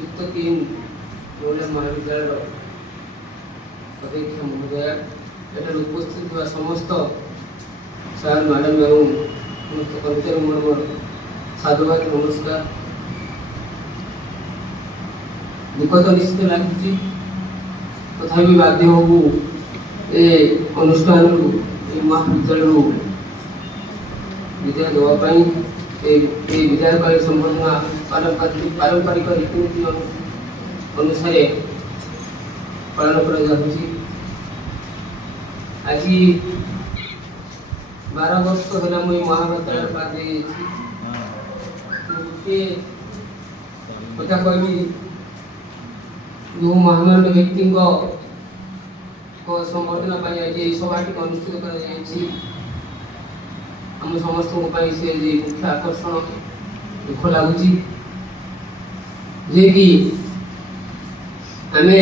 युक्त 3 महाविद्यालय अध्यक्ष महोदय एठार उपस्थित हुआ समस्त सर मैडम एवं समस्त कर्मचारी मोर साधुवाद नमस्कार। दुख तो निश्चित लगे तथा बाध्य हूँ ए अनुष्ठान महाविद्यालय विद्या देवाई विद्यालय संबर्धना पारंपरिक रीतिनीति अनुसार पालन कर आज 12 वर्ष है मुझे महाविद्यालय पाद कथा कहि जो महान व्यक्ति संबर्धना आज सभाटी अनुष्ठित कर समस्त से मुख्य आकर्षण दुख लगुच जे कि आमे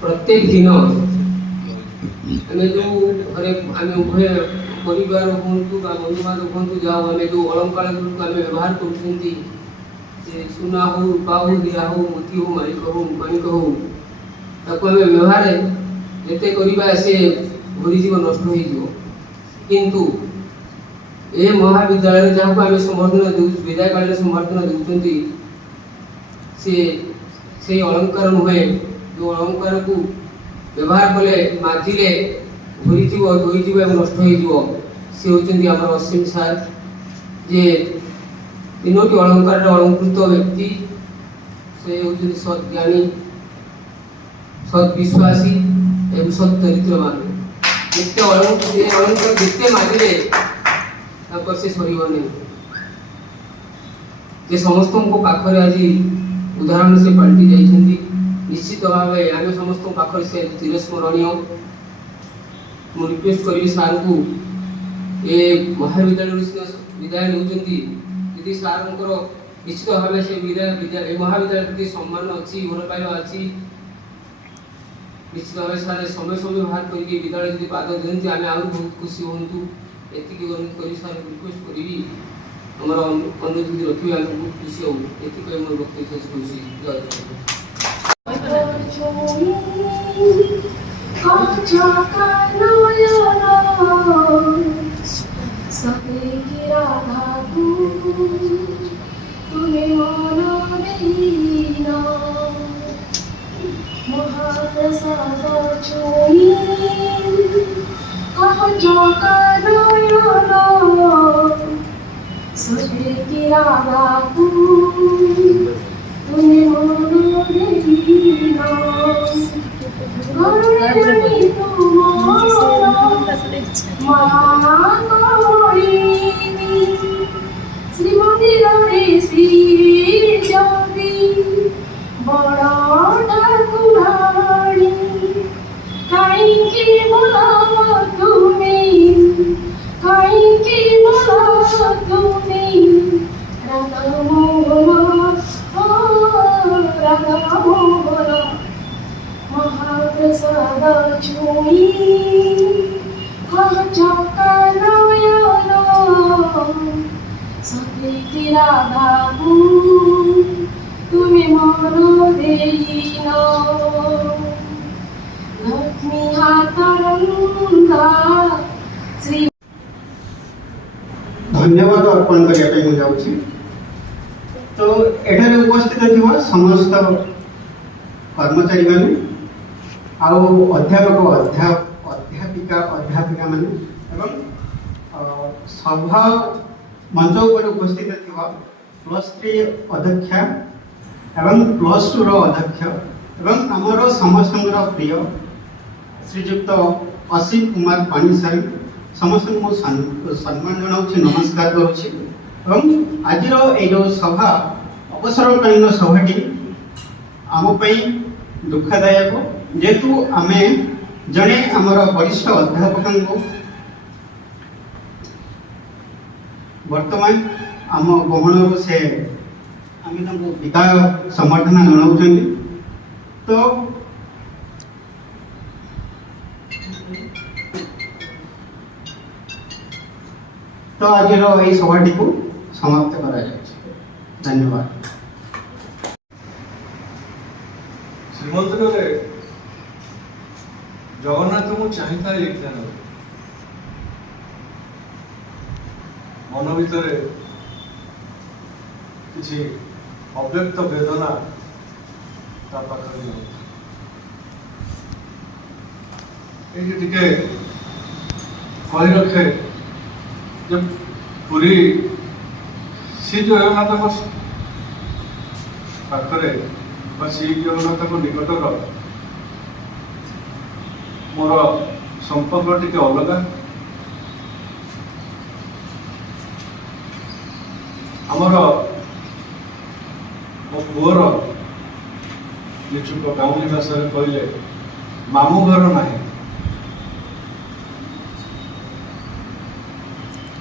प्रत्येक दिन आमे जो घरे आमे उभय परिवार हूँ बंधु बांधव हूँ जाओ आमे जो अलंकार आमे व्यवहार कर सुना हो रूपा हो दिया हो मोती हो मालिक हो माणिक हो ताको आमे व्यवहार जेते करिबा से भूरीजीव नष्ट हो किंतु ए महाविद्यालय जहाँ को आम संबर्धना विदाय काल संबर्धना दूसरी से अलंकार नुहे जो अलंकार को व्यवहार कले माजिले भूरीज धोईज नष्ट हो सी होती असीम सार जे 3टी अलंकार अलंकृत व्यक्ति से होती सत्ज्ञानी सत्विश्वासी एवं सत् चरित्रवान जिते अलंकार जिते माजिले से सर नहीं समस्त पाखरे आज उदाहरण से पलटि जाइछन्ति निश्चित भाव आम समस्त पाखरे से चिरस्मरणीय मु रिक्वेस्ट करी सार को ए महाविद्यालय विदाय नौकरी यदि सार निश्चित भाव से विदाय महाविद्यालय प्रति सम्मान अच्छी भल पाइबा अच्छी निश्चित भाव सारे समय समय बाहर करके विद्यालय यदि पाद दिखती आम आहुरी बहुत खुशी हूँ एतिक अनुरोध कर सार रिक्वेस्ट करी आम अनुरोध यदि रखिए आम बहुत खुशी हूँ एतिक मोर वक्तव्य शेष करुँच महाप्रसाद चोई धन्यवाद अर्पण करने जाऊँगी। तो एठारे उपस्थित थी समस्त कर्मचारी मैंने अध्यापक अध्यापिका मैंने सभा मंच पर उपस्थित थी +3 अध्यक्षा एवं +2 अध्यक्ष एवं आमर समस्त प्रिय श्रीजुक्त असीम कुमार पाणीसारी समस्त सम्मान जनाऊँ नमस्कार करुँच। आज जो सभा अवसरकालीन सभाटी आमपाई दुखदायक जेहेतु आम जड़े आमर वरिष्ठ अध्यापक वर्तमान आम गहण से आम विदाय संबर्धना जनाऊँ। तो आज यही सभाटी को समाप्त करा जाए। धन्यवाद। श्रीमंदिर जगन्नाथ को चाहिए लिखा मन भीतर किसी अव्यक्त वेदना ये कही रखे जब पूरी श्री जगन्नाथ पाखरे श्री जगन्नाथ निकटर मोर संपर्क टी अलग आमर मो पुअर निचुक गाँवी भाषा कहले मामू घर ना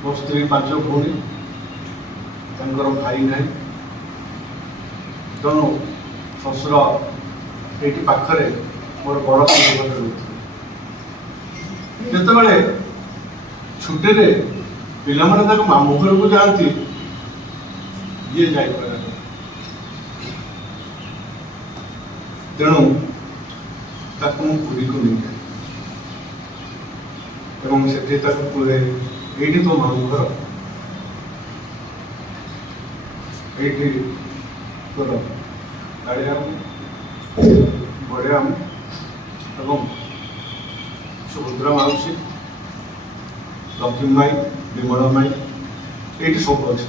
मो स्त्री 5 भौणी भाई ना तेणु ससुर ये पाखरे मोर बड़ जिते छुट्टी पिला मामू घर को जाती ये जापर तेणु पुरी को नहीं जाए ये तो मामू घर ये तोर कालियाम बड़ियाम सुभद्रा माउसी लक्ष्मी माई विमला माई ये सब अच्छे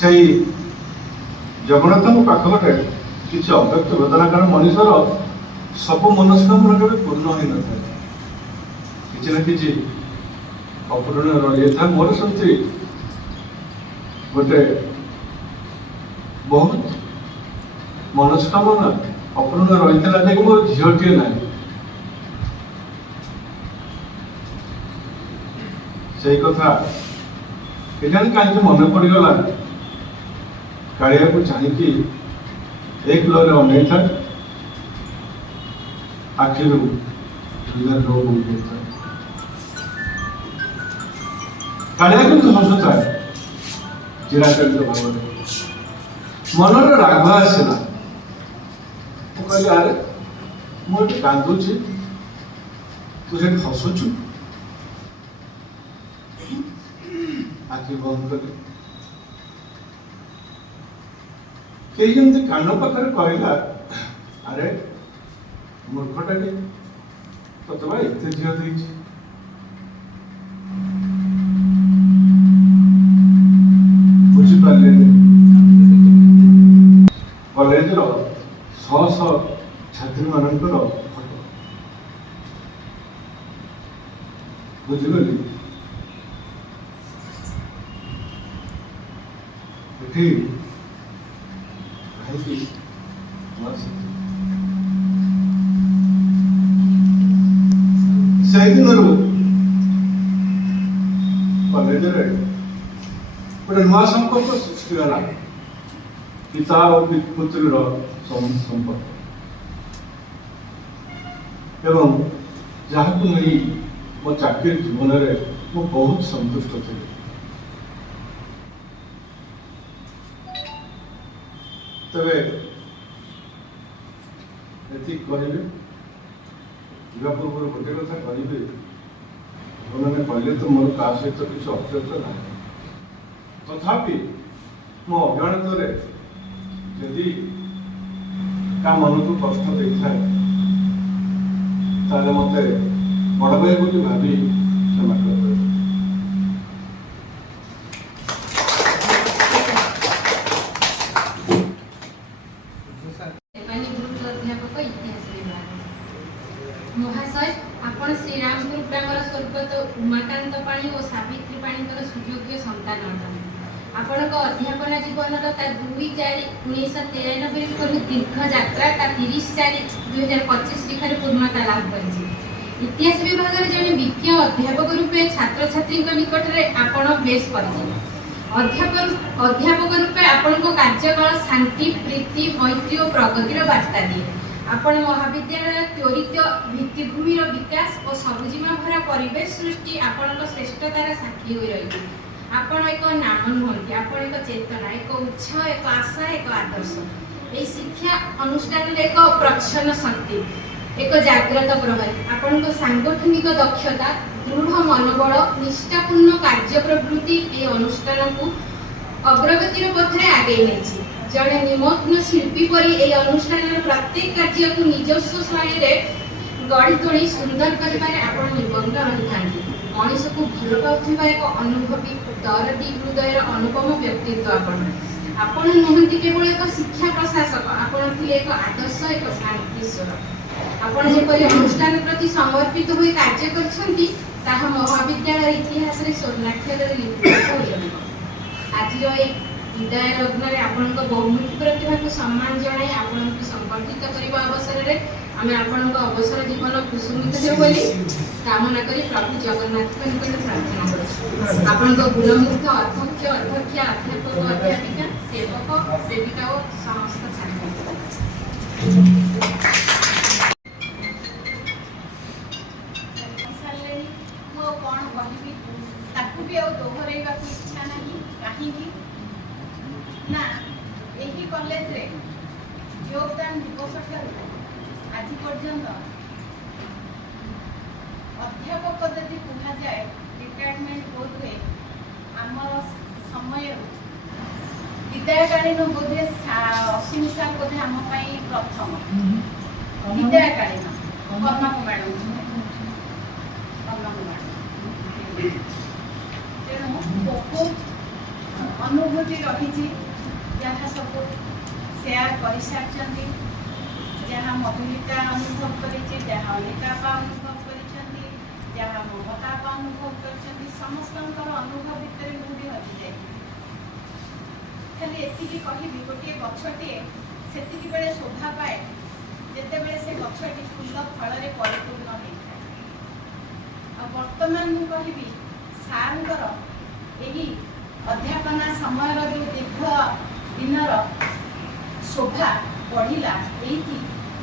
से जगन्नाथ पाखरे किसी अव्यक्त वेदना कारण मनुष्यर सब मनस्कामना केवल पूर्ण हो न था किसी ना कि अपूर्ण रही था। मोर सेमती गोटे बहुत मनस्कामना अपूर्ण रही था मोर झीटे ना से कथा कहीं मन पड़गला कालिया को चाहिए एक लय अनै था आखिर कालिया किंतु हसुता चिराचरित भाव मन राग आसला कहली अरे मुझे कांदुची तू से हसुचु आखि बंद कर कई जमी कान पाखे कहला अरे मूर्खटा के तोते भाई एत झील दे बुझिपारे कॉलेज शह छात्री मान फोटो बुझीगली से दिन कॉलेज गोटे नुआ संपर्क सृष्टि है पिता और पुत्री संपर्क एवं जहाँ को नहीं मो चाकरी जीवन में मु बहुत संतुष्ट थी। तबे कहले ଯିବା ପୂର୍ବରୁ ଗୋଟେ କଥା କହିବି, ଆପଣମାନେ କହିଲେ ତ ମୋର କାହା ସହିତ କିଛି ଅଭ୍ୟର୍ଥ ନାହିଁ, ତଥାପି ମୋ ଅଜ୍ଞାତରେ ଯଦି କାହା ମନକୁ କଷ୍ଟ ଦେଇଥାଏ ତାହେଲେ ମୋତେ ବଡ଼ ଭାଇ ବୋଲି ଭାବି କ୍ଷମା କରିଦେବେ। ମହାଶୟ, ଆପଣ ଶ୍ରୀରାମପୁର ଗ୍ରାମର ସ୍ୱର୍ଗତ ଉମାକାନ୍ତ ପାଣି ଓ ସାବିତ୍ରୀ ପାଣିଙ୍କର ସୁଯୋଗ୍ୟ ସନ୍ତାନ ଅଟନ୍ତି। ଆପଣଙ୍କ ଅଧ୍ୟାପନା ଜୀବନର ତା 2/4/1993 ପରି ଦୀର୍ଘ ଯାତ୍ରା ତା 30/4/2025 ତାରିଖରେ ପୂର୍ଣ୍ଣତା ଲାଭ କରିଛି। ଇତିହାସ ବିଭାଗରେ ଜଣେ ବିଜ୍ଞ ଅଧ୍ୟାପକ ରୂପେ ଛାତ୍ରଛାତ୍ରୀଙ୍କ ନିକଟରେ ଆପଣ ବେଶ୍ ପରିଚିତ। ଅଧ୍ୟାପକ ରୂପେ ଆପଣଙ୍କ କାର୍ଯ୍ୟକାଳ ଶାନ୍ତି, ପ୍ରୀତି, ମୈତ୍ରୀ ଓ ପ୍ରଗତିର ବାର୍ତ୍ତା ଦିଏ। ଆପଣ ମହାବିଦ୍ୟାଳୟ ତ୍ୱରିତ ଭିତ୍ତିଭୂମିର ବିକାଶ ଓ ସବୁଜିମା ଭରା ପରିବେଶ ସୃଷ୍ଟି ଆପଣଙ୍କ ଶ୍ରେଷ୍ଠତାର ସାକ୍ଷୀ ହୋଇ ରହିଛି। ଆପଣ ଏକ ନାମ ନୁହନ୍ତି, ଆପଣ ଏକ ଚେତନା, ଏକ ଉତ୍ସାହ, ଏକ ଆଶା, ଏକ ଆଦର୍ଶ। ଏହି ଶିକ୍ଷା ଅନୁଷ୍ଠାନରେ ଏକ ପ୍ରଚ୍ଛନ୍ନ ଶକ୍ତି, ଏକ ଜାଗ୍ରତ ପ୍ରହରୀ। ଆପଣଙ୍କ ସାଂଗଠନିକ ଦକ୍ଷତା, ଦୃଢ଼ ମନୋବଳ, ନିଷ୍ଠାପୂର୍ଣ୍ଣ କାର୍ଯ୍ୟ ପ୍ରବୃତ୍ତି ଏହି ଅନୁଷ୍ଠାନକୁ ଅଗ୍ରଗତିର ପଥରେ ଆଗେଇ ନେଇଛି। ଜଣେ ନିମଗ୍ନ ଶିଳ୍ପୀ ପରି ଏହି ଅନୁଷ୍ଠାନର ପ୍ରତ୍ୟେକ କାର୍ଯ୍ୟକୁ ନିଜସ୍ୱ ଶୈଳୀରେ ଗଢ଼ି ତୋଳି ସୁନ୍ଦର କରିବାରେ ଆପଣ ନିମଗ୍ନ ରହିଥାନ୍ତି। ମଣିଷକୁ ଭଲ ପାଉଥିବା ଏକ ଅନୁଭବୀ, ଦରଦୀ ହୃଦୟର ଅନୁପମ ବ୍ୟକ୍ତିତ୍ୱ ଆପଣ ନୁହନ୍ତି କେବଳ ଏକ ଶିକ୍ଷା ପ୍ରଶାସକ, ଆପଣ ଥିଲେ ଏକ ଆଦର୍ଶ, ଏକ ଶାନ୍ତିଶ୍ୱର। ଆପଣ ଯେପରି ଅନୁଷ୍ଠାନ ପ୍ରତି ସମର୍ପିତ ହୋଇ କାର୍ଯ୍ୟ କରିଛନ୍ତି ତାହା ମହାବିଦ୍ୟାଳୟ ଇତିହାସରେ ସ୍ୱର୍ଣ୍ଣାକ୍ଷରରେ ଲିପିବଦ୍ଧ ହୋଇ ରହିବ। ଆଜିର ଏହି ବିଦାୟ ଲଗ୍ନରେ ଆପଣଙ୍କ ବହୁମୁଖୀ ପ୍ରତିଭାକୁ ସମ୍ମାନ ଜଣାଇ ଆପଣଙ୍କୁ ସମ୍ବର୍ଦ୍ଧିତ କରିବା ଅବସରରେ ଆମେ ଆପଣଙ୍କ ଅବସର ଜୀବନ କୁସୁମିତ ହେଉ ବୋଲି କାମନା କରି ପ୍ରଭୁ ଜଗନ୍ନାଥଙ୍କ ନିକଟରେ ପ୍ରାର୍ଥନା କରୁଛୁ। ଆପଣଙ୍କ ଗୁଣମୁଗ୍ଧ ଅଧ୍ୟକ୍ଷ, ଅଧ୍ୟକ୍ଷା, ଅଧ୍ୟାପକ, ଅଧ୍ୟାପିକା, ସେବକ, ସେବିକା ଓ ସମସ୍ତ ଛାତ୍ର ମୁଁ କଣ କହିବି, ତାକୁ ବି ଆଉ ଦୋହରାଇବାକୁ ଇଚ୍ଛା ନାହିଁ। କାହିଁକି ନା ଏହି କଲେଜରେ ଯୋଗଦାନ ଦିବସ ଠାରୁ ଆଜି ପର୍ଯ୍ୟନ୍ତ ଅଧ୍ୟାପକ ଯଦି କୁହାଯାଏ ରିଟାୟାରମେଣ୍ଟ ବୋଧହୁଏ ଆମର ସମୟରୁ ବିଦାୟକାଳୀନ ବୋଧେ ଅଶ୍ୱିନୀ ସାର୍ ବୋଧେ ଆମ ପାଇଁ ପ୍ରଥମ ବିଦାୟକାଳୀନ କର୍ଣ୍ଣକ ମ୍ୟାଡ଼ାମ। ତେଣୁ ବହୁତ ଅନୁଭୂତି ରହିଛି, ଯାହା ସବୁ ସେୟାର କରିସାରିଛନ୍ତି, ଯାହା ମଧୁରିତା ଅନୁଭବ କରିଛି, ଯାହା ଅନିତାପା ଅନୁଭବ କରିଛନ୍ତି, ଯାହା ମମତାପା ଅନୁଭବ କରିଛନ୍ତି, ସମସ୍ତଙ୍କର ଅନୁଭବ ଭିତରେ ମୁଁ ବି ହଜିଯାଏ। ଖାଲି ଏତିକି କହିବି, ଗୋଟିଏ ଗଛଟିଏ ସେତିକି ବେଳେ ଶୋଭା ପାଏ ଯେତେବେଳେ ସେ ଗଛଟି ଫୁଲ ଫଳରେ ପରିପୂର୍ଣ୍ଣ ହୋଇଥାଏ। ଆଉ ବର୍ତ୍ତମାନ ମୁଁ କହିବି ସାର୍ଙ୍କର ଏହି ଅଧ୍ୟାପନା ସମୟର ଯେଉଁ ଦୀର୍ଘ ଦିନର ଶୋଭା ବଢ଼ିଲା ଏଇଠି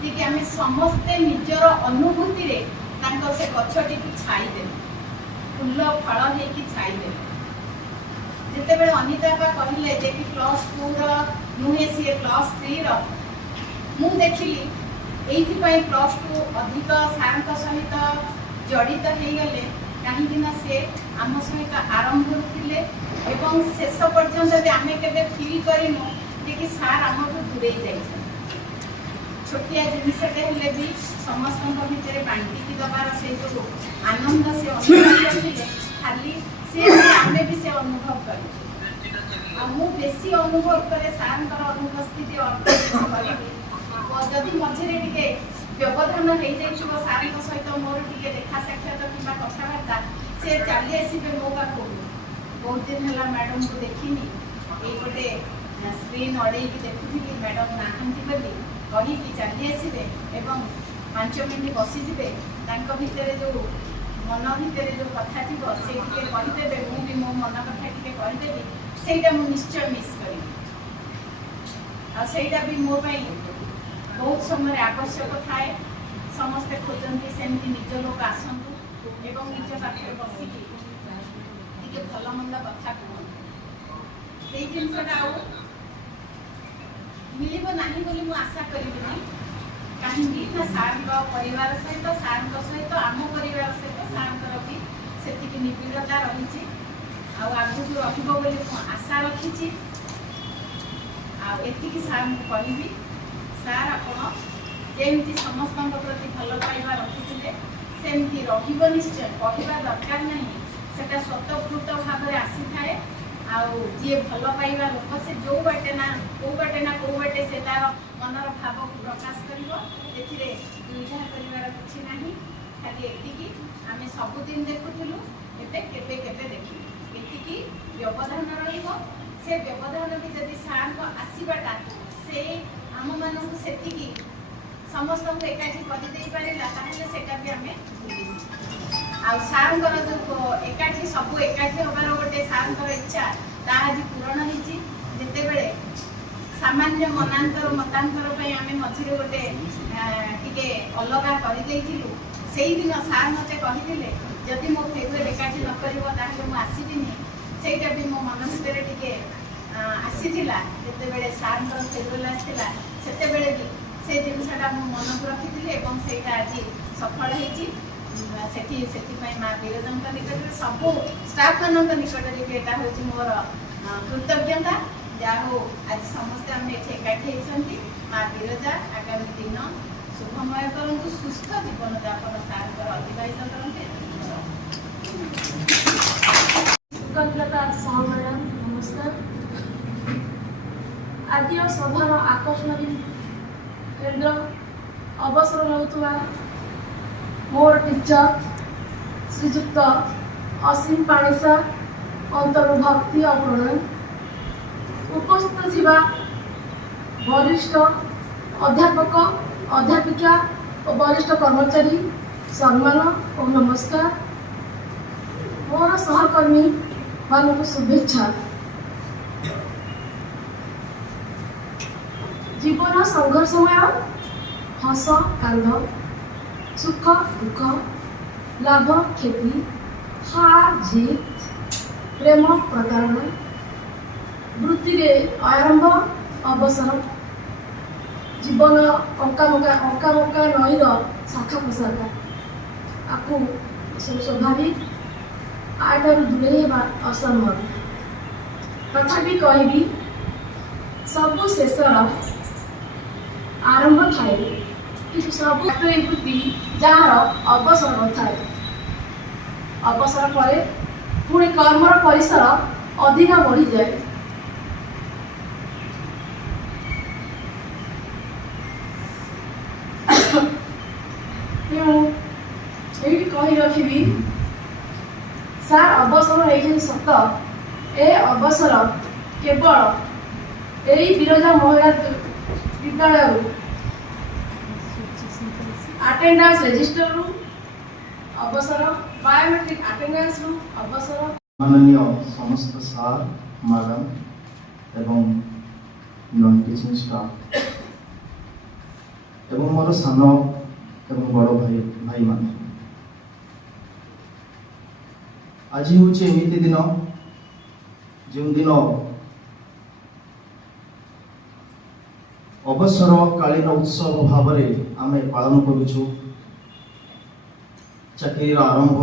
ଯେ ଆମେ ସମସ୍ତେ ନିଜର ଅନୁଭୂତିରେ ତାଙ୍କ ସେ ଗଛଟିକୁ ଛାଇଦେଲୁ, ଫୁଲ ଫଳ ହେଇକି ଛାଇଦେଲୁ। ଯେତେବେଳେ ଅନିତାପା କହିଲେ ଯେ କି +2ର ନୁହେଁ, ସିଏ +3ର, ମୁଁ ଦେଖିଲି ଏଇଥିପାଇଁ +2 ଅଧିକ ସାର୍ଙ୍କ ସହିତ ଜଡ଼ିତ ହେଇଗଲେ, କାହିଁକି ନା ସେ ଆମ ସହିତ ଆରମ୍ଭରୁ ଥିଲେ ଏବଂ ଶେଷ ପର୍ଯ୍ୟନ୍ତ ବି ଆମେ କେବେ ଫିଲ୍ କରିନୁ ଯେ କି ସାର୍ ଆମଠୁ ଦୂରେଇ ଯାଇଛନ୍ତି। ଛୋଟିଆ ଜିନିଷଟେ ହେଲେ ବି ସମସ୍ତଙ୍କ ଭିତରେ ବାଣ୍ଟିକି ଦେବାର ସେ ଯେଉଁ ଆନନ୍ଦ ସେ ଅନୁଭବ କରିଥିଲେ, ଖାଲି ସେ ଆମେ ବି ସେ ଅନୁଭବ କରିଛୁ। ଆଉ ମୁଁ ବେଶୀ ଅନୁଭବ କରେ ସାର୍ଙ୍କର ଅନୁପସ୍ଥିତି କରିବି। ଯଦି ମଝିରେ ଟିକେ ବ୍ୟବଧାନ ହେଇଯାଇଥିବ ସାର୍ଙ୍କ ସହିତ ମୋର ଟିକେ ଦେଖା ସାକ୍ଷାତ କିମ୍ବା କଥାବାର୍ତ୍ତା, ସେ ଚାଲି ଆସିବେ ମୋ ପାଖକୁ, ବହୁତ ଦିନ ହେଲା ମ୍ୟାଡ଼ାମକୁ ଦେଖିନି, ଏଇ ଗୋଟେ ସ୍କ୍ରିନ୍ ଅଡ଼େଇକି ଦେଖୁଥିଲି ମ୍ୟାଡ଼ାମ ନାହାନ୍ତି ବୋଲି କହିକି ଚାଲି ଆସିବେ ଏବଂ 5 ମିନିଟ୍ ବସିଯିବେ। ତାଙ୍କ ଭିତରେ ଯେଉଁ ମନ ଭିତରେ ଯେଉଁ କଥା ଥିବ ସେ ଟିକେ କହିଦେବେ, ମୁଁ ବି ମୋ ମନ କଥା ଟିକେ କହିଦେବି। ସେଇଟା ମୁଁ ନିଶ୍ଚୟ ମିସ୍ କରିବି। ଆଉ ସେଇଟା ବି ମୋ ପାଇଁ ବହୁତ ସମୟରେ ଆବଶ୍ୟକ ଥାଏ। ସମସ୍ତେ ଖୋଜନ୍ତି ସେମିତି ନିଜ ଲୋକ ଆସନ୍ତୁ ଏବଂ ନିଜ ପାଖରେ ବସିକି ଟିକେ ଭଲ ମନ୍ଦ କଥା କୁହନ୍ତୁ। ସେଇ ଜିନିଷଟା ଆଉ ମିଳିବ ନାହିଁ ବୋଲି ମୁଁ ଆଶା କରିବିନି। କାହିଁକି ନା ସାର୍ଙ୍କ ପରିବାର ସହିତ ସାର୍ଙ୍କ ସହିତ ଆମ ପରିବାର ସହିତ ସାର୍ଙ୍କର ବି ସେତିକି ନିବିଡ଼ତା ରହିଛି ଆଉ ଆଗକୁ ରହିବ ବୋଲି ମୁଁ ଆଶା ରଖିଛି। ଆଉ ଏତିକି ସାର୍ଙ୍କୁ କହିବି, ସାର୍ ଆପଣ ଯେମିତି ସମସ୍ତଙ୍କ ପ୍ରତି ଭଲ ପାଇବା ରଖିଥିଲେ ସେମିତି ରହିବ ନିଶ୍ଚୟ, କହିବା ଦରକାର ନାହିଁ, ସେଟା ସ୍ୱତଃସ୍ଫୂର୍ତ୍ତ ଭାବରେ ଆସିଥାଏ। ଆଉ ଯିଏ ଭଲ ପାଇବା ଲୋକ ସେ କୋଉ ବାଟେ ନା କୋଉ ବାଟେ ସେ ତାର ମନର ଭାବକୁ ପ୍ରକାଶ କରିବ, ଏଥିରେ ଦ୍ୱିଧା କରିବାର କିଛି ନାହିଁ। ଖାଲି ଏତିକି ଆମେ ସବୁଦିନ ଦେଖୁଥିଲୁ, ଏବେ କେବେ କେବେ ଦେଖିବୁ, ଏତିକି ବ୍ୟବଧାନ ରହିବ। ସେ ବ୍ୟବଧାନ ବି ଯଦି ସାର୍ଙ୍କ ଆସିବାଟା ସେ ଆମମାନଙ୍କୁ ସେତିକି ସମସ୍ତଙ୍କୁ ଏକାଠି କରିଦେଇ ପାରିଲା ତାହେଲେ ସେଇଟା ବି ଆମେ ଭୁଲିବୁ। ଆଉ ସାର୍ଙ୍କର ଯେଉଁ ଏକାଠି ସବୁ ଏକାଠି ହେବାର ଗୋଟେ ସାର୍ଙ୍କର ଇଚ୍ଛା ତାହା ଆଜି ପୂରଣ ହେଇଛି। ଯେତେବେଳେ ସାମାନ୍ୟ ମତାନ୍ତର ପାଇଁ ଆମେ ମଝିରେ ଗୋଟେ ଟିକେ ଅଲଗା କରିଦେଇଥିଲୁ, ସେଇଦିନ ସାର୍ ମୋତେ କହିଥିଲେ ଯଦି ମୋ ଫେରୁଏଲ୍ ଏକାଠି ନ କରିବ ତାହେଲେ ମୁଁ ଆସିବିନି। ସେଇଟା ବି ମୋ ମନ ଭିତରେ ଟିକେ ଆସିଥିଲା। ଯେତେବେଳେ ସାର୍ଙ୍କର ଫେରୁଏଲ୍ ଆସିଥିଲା ସେତେବେଳେ ବି ସେ ଜିନିଷଟା ମୁଁ ମନକୁ ରଖିଥିଲି ଏବଂ ସେଇଟା ଆଜି ସଫଳ ହେଇଛି। ସେଥିପାଇଁ ମା ବିରଜାଙ୍କ ନିକଟରେ ସବୁ ଷ୍ଟାଫ୍ ମାନଙ୍କ ନିକଟରେ ବି ଏଇଟା ହେଉଛି ମୋର କୃତଜ୍ଞତା। ଯାହା ହଉ ଆଜି ସମସ୍ତେ ଆମେ ଏଠି ଏକାଠି ହେଇଛନ୍ତି। ମା ବିରଜା ଆଗାମୀ ଦିନ ଶୁଭମୟ କରନ୍ତୁ, ସୁସ୍ଥ ଜୀବନଯାପନ ସାର୍ଙ୍କର ଅତିବାହିତ କରନ୍ତୁ। କୃତଜ୍ଞତା ସହ ମ୍ୟାଡ଼ାମ ନମସ୍କାର। ଆଜିର ସଭାର ଆକର୍ଷଣୀ କେନ୍ଦ୍ର ଅବସର ନେଉଥିବା ମୋର ଟିଚର ଶ୍ରୀଯୁକ୍ତ ଅସୀମ ପାଣିସା ଅନ୍ତର ଭକ୍ତି ଓ ପ୍ରଣୟ, ଉପସ୍ଥିତ ଥିବା ବରିଷ୍ଠ ଅଧ୍ୟାପକ ଅଧ୍ୟାପିକା ଓ ବରିଷ୍ଠ କର୍ମଚାରୀ ସମ୍ମାନ ଓ ନମସ୍କାର। ମୋର ସହକର୍ମୀ ମାନଙ୍କୁ ଶୁଭେଚ୍ଛା। ଜୀବନ ସଂଘର୍ଷମୟ, ହସ କାନ୍ଦ, ସୁଖ ଦୁଃଖ, ଲାଭ କ୍ଷତି, ହାର ଜିତ, ପ୍ରେମ ପ୍ରତାରଣା, ବୃତ୍ତିରେ ଆରମ୍ଭ ଅବସର, ଜୀବନ ଅଙ୍କାମଙ୍କା ନଈର ଶାଖା ପ୍ରଶାଖା, ଆକୁ ସବୁ ସ୍ୱାଭାବିକ, ଆଠାରୁ ଦୂରେଇ ହେବା ଅସମ୍ଭବ। ତଥାପି କହିବି ସବୁ ଶେଷର ଆରମ୍ଭ ଥାଏ, କିନ୍ତୁ ସବୁ ବୃତ୍ତି ଯାହାର ଅବସର ନଥାଏ। ଅବସର ପରେ ପୁଣି କର୍ମର ପରିସର ଅଧିକ ବଢ଼ିଯାଏ। ତେଣୁ ଏଇଠି କହି ରଖିବି, ସାର୍ ଅବସର ନେଇଛନ୍ତି ସତ, ଏ ଅବସର କେବଳ ଏଇ ବିରଜା ମହିଳା ବିଦ୍ୟାଳୟରୁ ଆଟେଣ୍ଡାନ୍ସ ରେଜିଷ୍ଟରରୁ ଅବସର, ବାୟୋମେଟ୍ରିକ ଆଟେଣ୍ଡାନ୍ସରୁ ଅବସର। माननीय समस्त सार मैडम एवं नॉन टीचिंग स्टाफ एवं मोर सान एवं बड़ भाई भाई मान, आज हूँ एमती दिन जो दिन अवसरकालीन उत्सव भाव आम पालन करुचु। चाकरी आरंभ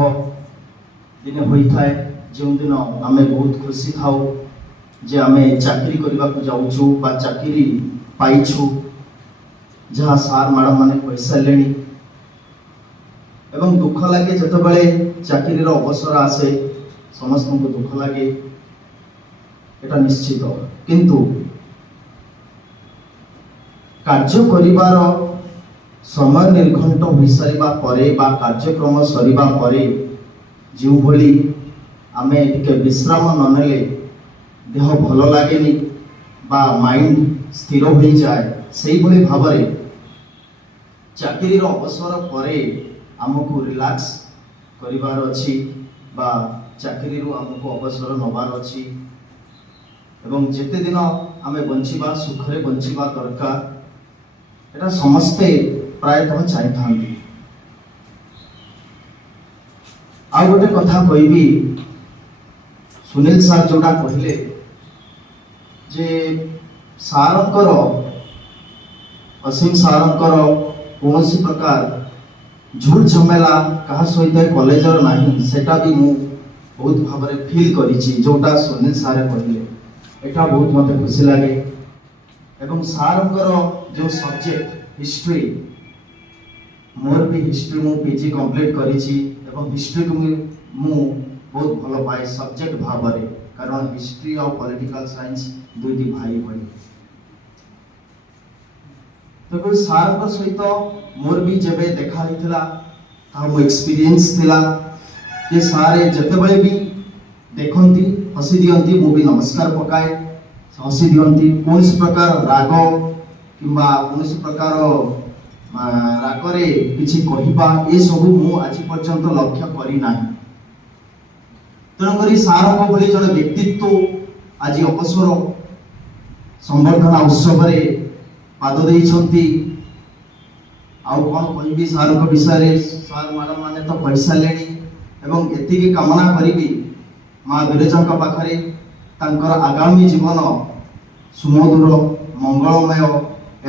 दिन होता है जो दिन आम बहुत खुशी थाउ जे आम चाकरी करने को जाऊँ बा चाकरी पाइछु, जहाँ सार मैडम मैंने कही सारे। एवं दुख लगे जितेबाला चाकरी अवसर आसे, समस्त को दुख लगे, एटा निश्चित। किंतु कार्य करिवार समय निर्घंट हो सारिबा परे बा कार्यक्रम सरिबा परे जो भली आमे टिके विश्राम न नेले देह भल लागेनी बा माइंड स्थिर हो जाए, से भली भावरे चाकरी अवसर परे आमको रिलैक्स करिवार अछि बा चाकरी आमको अवसर नबार अछि। एवं जेते दिन आमे बंचिबा सुखरे बंचिबा दरकार, एटा समस्ते प्रायतः चाहिए। आ गोटे कथा कहबी, सुनील सार जोटा कहले जे सारंकर असीम सारंकर कौन प्रकार झूठ झमेला कहा सहित कॉलेजर नहीं सेटा भी मु बहुत भाव फिल करिछि जोटा सुनील सारे कहले एटा बहुत मते खुशी लागे एवं सारंकर जो सब्जेक्ट हिस्ट्री मोर भी हिस्ट्री मु पीजी कंप्लीट करिछि एवं हिस्ट्री को मु बहुत भल पाए सब्जेक्ट भाव में कारण हिस्ट्री और पॉलिटिकल साइंस दुईटी भाई भाई तो सार सहित मोर भी जब देखा होता मो एक्सपीरियंस थिला कि सारे जितेबले भी देखती हसी दियंती मु भी नमस्कार पकाए हसी दियंती कौन प्रकार राग किंबा कौन प्रकार रागरे किछि कहिबा ए सब मु आज पर्यंत लक्ष्य करी नाही तेणुक सार भली जड़े व्यक्तित्व आज अवसर संवर्धना उत्सव पाद देइछंती आउ कौन कहबी सार विषय सार मैडम माने तो कहि सारेणी एवं एतिकी कामना करी माँ विरजा पाखरे तांकर आगामी जीवन सुमधुर मंगलमय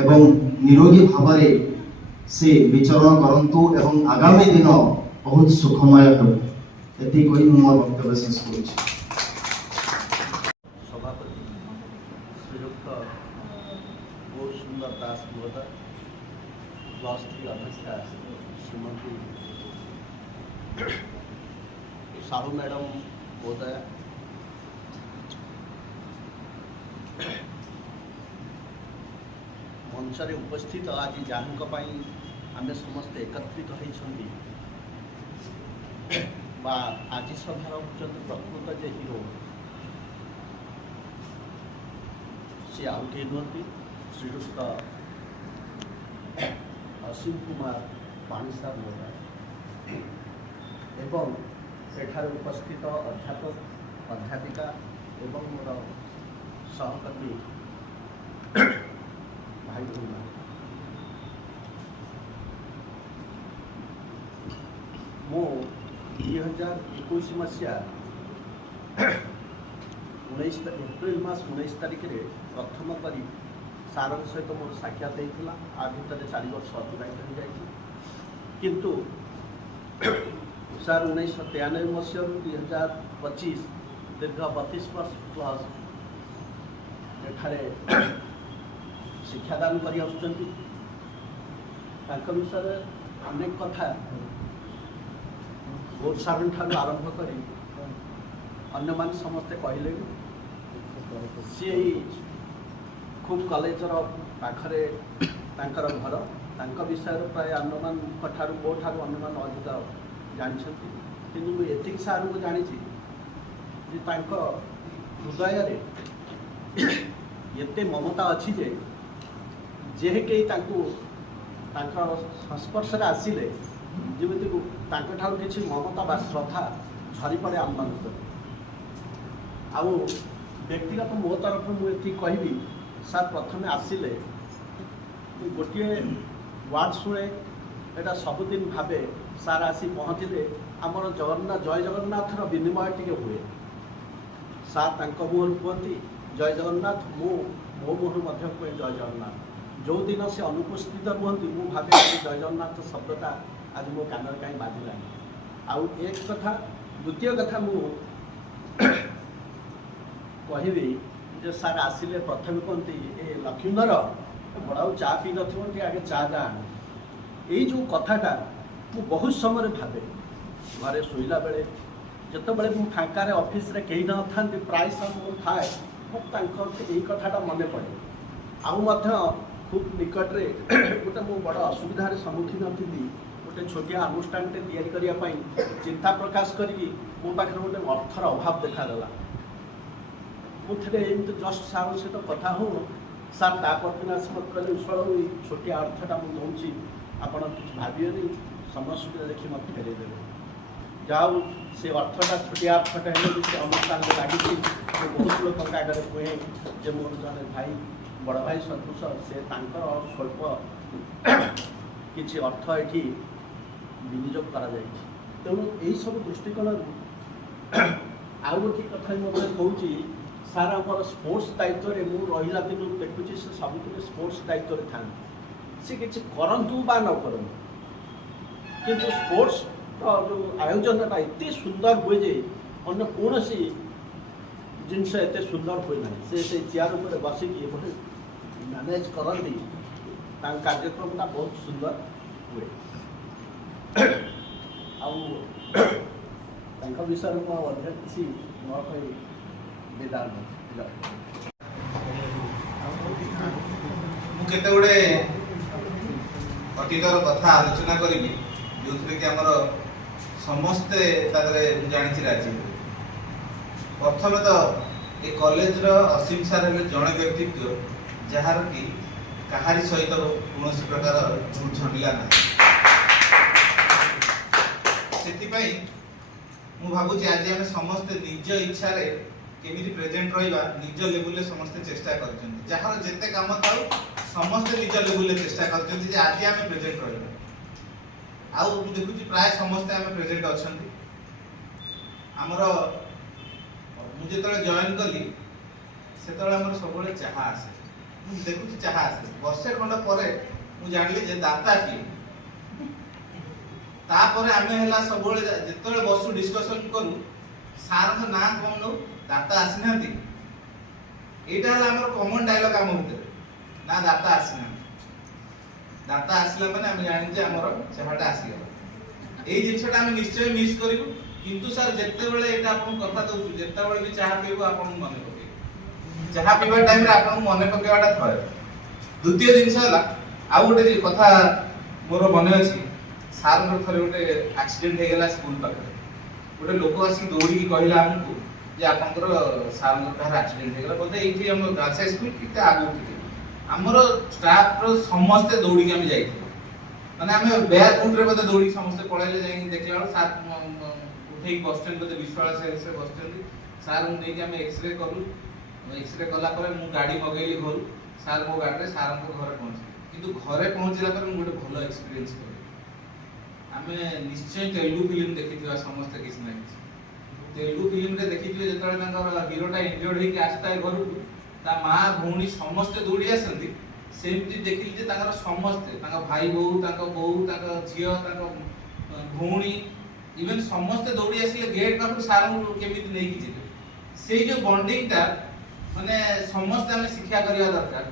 एवं निरोगी भाव से विचरण करंतु एवं आगामी दिन बहुत सुखमय हो एति कोई मोर वक्तव्य शेष करूँ। सभापति श्रीयुक्त बहुत सुंदर दास महोदय +3 अध्यक्षा श्रीमती साहू मैडम महोदय मंचरे उपस्थित आज जहाँ आम समस्ते एकत्रित होती बा आज सभार होती प्रकृत जे हिरो सी आउ के नुहति श्रीयुक्त असीम कुमार पाणीसार महोदय एवं एठार उपस्थित अध्यापक अध्यापिका एवं मोर सहकर्मी भाई भूमि मो 2021 मसीहा 19 एप्रिल मास 19 तारिख में प्रथम करी सार सहित मोर साक्षात होता आ भितर 4 वर्ष अतिबाहित हो जाए किंतु सार 1993 मसीह 2025 दीर्घ 32 वर्ष प्लस एठारे शिक्षादान कर विषय अनेक कथा बोर्ड सारण ठार आरंभ कर अन्य मान समस्ते कहले सी खूब कॉलेजर पाखरे तांकर घर तांका विषय प्राय अन्य मान ठार मो ठार अन्य मान अधिक जानते कि एति सार को जानी हृदय एते ममता अच्छी जे कई संस्पर्श आसिले जमी किसी ममता बा श्रद्धा झरी पड़े आम मान आउ व्यक्तिगत मो तरफ मुझे कहबी सार प्रथम आसिले गोटे वार्ड शुणे एटा सबुदिन भावे सार आसी पहुँचले आमर जगन्नाथ जय जगन्नाथर विनिमय टी हुए सार मुहर कहती जय जगन्नाथ मो मुहर कहे जय जगन्नाथ जो दिन से अनुपस्थित रुहति मु भावे जय जगन्नाथ शब्दटा आज मो कान कहीं बाजिला आउ एक कथा द्वितीय कथा मु कहबी जे सार आसिले प्रथम कहती ए लक्ष्मीधर बड़ाऊ चा पी नथि आगे चा जा यही जो कथाटा मु बहुत समय भावे घरे शोला बेले जिते बड़े मु फांकार ऑफिस रे कहीं न था प्राय समय थाए यही कथाटा मन पड़े आउ खूब निकट में गोटे मु बड़ असुविधार सम्मुखीन थी गोटे छोटिया अनुष्ठान या चिंता प्रकाश करी मो पाखे गोटे अर्थर अभाव देखादेला मुझे एमती जस्ट सार सहित कथा हो सार तापरदिन आस मत कहले ईश्वर छोटिया अर्थटा मुझे दूसरी आपड़ किसी भाविए समय सुविधा देखिए मत फेरदेवे जाऊ से अर्थटा छोटिया अर्थटा से अनुष्ठान लगी बहुत लोक आगे कहे जे मोर जड़े भाई बड़ भाई सदृश से स्वल्प किसी अर्थ ये विनियोग कर तेणु यही सब दृष्टिकोण आउ गोटे कथा मत कौची सार आम स्पोर्ट्स दायित्व में मुझे रहा दिन देखुची से सब स्पोर्ट्स दायित्व था से किसी करंतु बा न करंतु किंतु स्पोर्ट्स जो आयोजनटा एत सुंदर हुए जे अन्य कौन सी जिनस एत सुंदर हुए ना से चेयर उपर बसिकी मैनेज करती कार्यक्रमटा बहुत सुंदर हुए आउ विषय में अधिक किसी न कही विदा केते गुड़े अतीतर कथा आलोचना करी जो कि आमर समस्ते जानी राजी प्रथम तो ये कॉलेज असीम सार जड़े व्यक्तित्व जार कि कहारी सहित कौन प्रकार झूठ झमेला ना से भावुची आज आम समस्ते निज इच्छा केमी प्रेजेंट रहा निज लेवल समस्ते चेष्टा कर जिते काम था समस्ते निज लेवल चेष्टा कर आज आम प्रेजेंट रहा आउ देखुची प्राय समस्ते आम प्रेजेंट अच्छा आमर मुझे जॉइन कली से सब चाह आसे देखुची चाह आसे वर्षे खंड पर जानी दाता किए तापर आमे हला सब जिते बसु डिस्कशन करूँ सार ना कौन नो दाता आसी ना यहाँ हमारे कमन डायलॉग आम भर ना दाता आसी ना दाता आसला मैंने आम जानी आमर चाहटा आसीगला यही जिनसा आम निश्चय मिस करूँ किंतु सर जिते बड़े यहाँ कथा दौर जिते भी चाह पीबू आप मन पकड़ चाह पीवा टाइम आप मन पकड़ा थे द्वितीय जिनस आउ गोटे कथा मोर मन अच्छी सार थे गोटे एक्सीडेंट हो गला स्कूल पाखे गोटे लोक आसिक दौड़ी कहला आमको जे आपंकर सार कहार एक्सीडेंट हो गला बोलते ये आम गार्ल्स हाई स्कूल कि आगे आमर स्टाफ समस्ते दौड़ी आम जा मैंने आम बेयर फुट रे दौड़ी समस्ते पलैले जा देखला सार उठे बस स्टैंड बोलते विश्वास से बस स्टैंड सार मुझे आम एक्सरे कलु एक्सरे कलापर मु गाड़ी मगेली घर सार मो गाड़ी सार घर पहुँचे किंतु घरे पहुँचला गोटे भल एक्सपीरियंस कर आमे निश्चय तेलुगु फिल्म देखी समस्ते किसी ना कि तेलुगु फिल्म रे देखी जो हीरोटा इंजर्ड होकर आसता है घर को माँ भौणी समस्ते दौड़ी आसती सेमती देखिली समस्ते भाई बो झी भौणी इवेन समस्ते दौड़ी आसिले गेट पाख सार केमी नहीं जीवे से जो बॉन्डिंगटा माने समस्ते आम शिक्षा करवा दरकार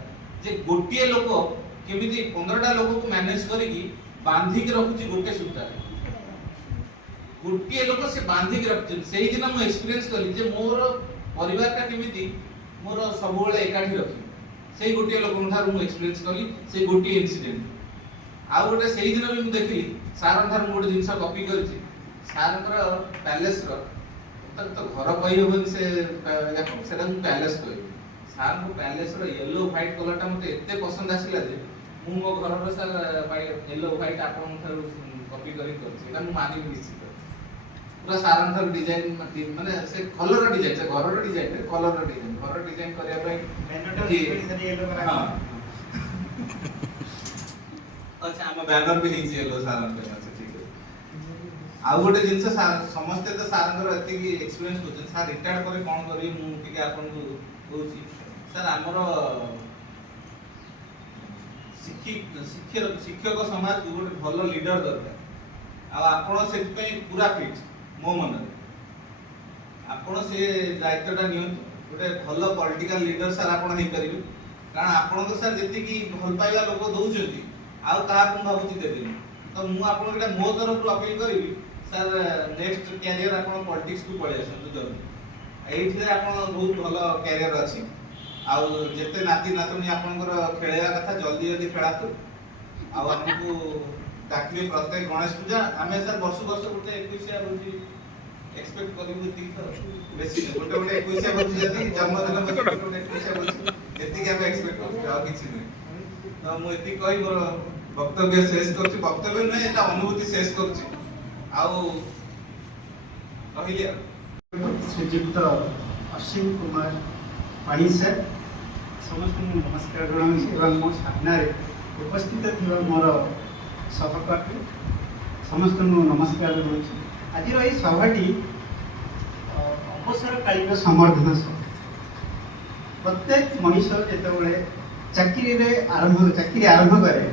जे गोटे लोक केमी 15टा लोक को मैनेज करी बांधिक रखुची गोटे सूता गोटे लोक से बांधिक रखुछन से दिन मु एक्सपीरियंस कली जे मोर परिवारटा केमिति मोर सब एकाठी रखी से गोटे लोक मु एक्सपीरियंस कली से गोटे इंसिडेंट आउ गोटे से दिन भी मु देखली सार ठार गोटे जिनस कॉपी करछि सार पैलेस रो तो घर कही होबन से सेटा मु पैलेस कही सार को पैलेस रो येलो व्हाइट कलरटा मते एते पसंद आसिला जे मु मो घर रो सर येलो व्हाइट आपन ठार कॉपी करी करछि एटा मु मानि निश्चित पूरा सार ठार डिजाइन माने से कलर रो डिजाइन से घर रो डिजाइन कलर रो डिजाइन घर रो डिजाइन करिया पई येलो करा हां अच्छा हम बैनर भी हिंची येलो सार पे अच्छा ठीक है आउ गोटे जिनस समस्ते तो सार एति एक्सपीरियंस होछ सार रिटायर्ड करे कोन करी मु टिके आपन को कहूची सर आमर शिक्षक समाज को गोटे भल लीडर दरकार आपण से पूरा फिट मो मन आपण से दायित्वटा नियंतु गोटे भल पॉलिटिकल लीडर सर आपण नहीं परिबे कारण आपण को सर जति की भल पाइबा लोक दउचंती आउ कहा को भाबुची देबे तो मु आपण गोटे मो तरफ अपील करिवि सर नेक्स्ट कैरियर आपण पॉलिटिक्स को पळे आसंतु जरूर एइठे आपण बहुत भल कैरियर अछि आउ जेते नाती नातुनी आपनकर खेलया कथा जल्दी जल्दी खेलातु आउ हमकु डाकबे प्रत्येक गणेश पूजा आमे सर वर्ष वर्ष गोटे 21 बोलि एक्सपेक्ट करिबु ती तो बेसी गोटे गोटे 21 बोलि जति जन्मदिन में गोटे 21 बोलि एति के हम एक्सपेक्ट करछु आ किछि नै तो मु एति कहि मोर वक्तव्य शेष करछि वक्तव्य नै एटा अनुभूति शेष करछि आउ कहिलिया श्रीयुक्त असीम कुमार पाणी सर समस्त नमस्कार जनाऊँ मो सामने उपस्थित थी मोर सहपाठी समस्त नमस्कार जनाऊँ आज ये सभाटी अवसरकालीन संवर्धना सभा प्रत्येक मनीष जिते चाकरी आरंभ करे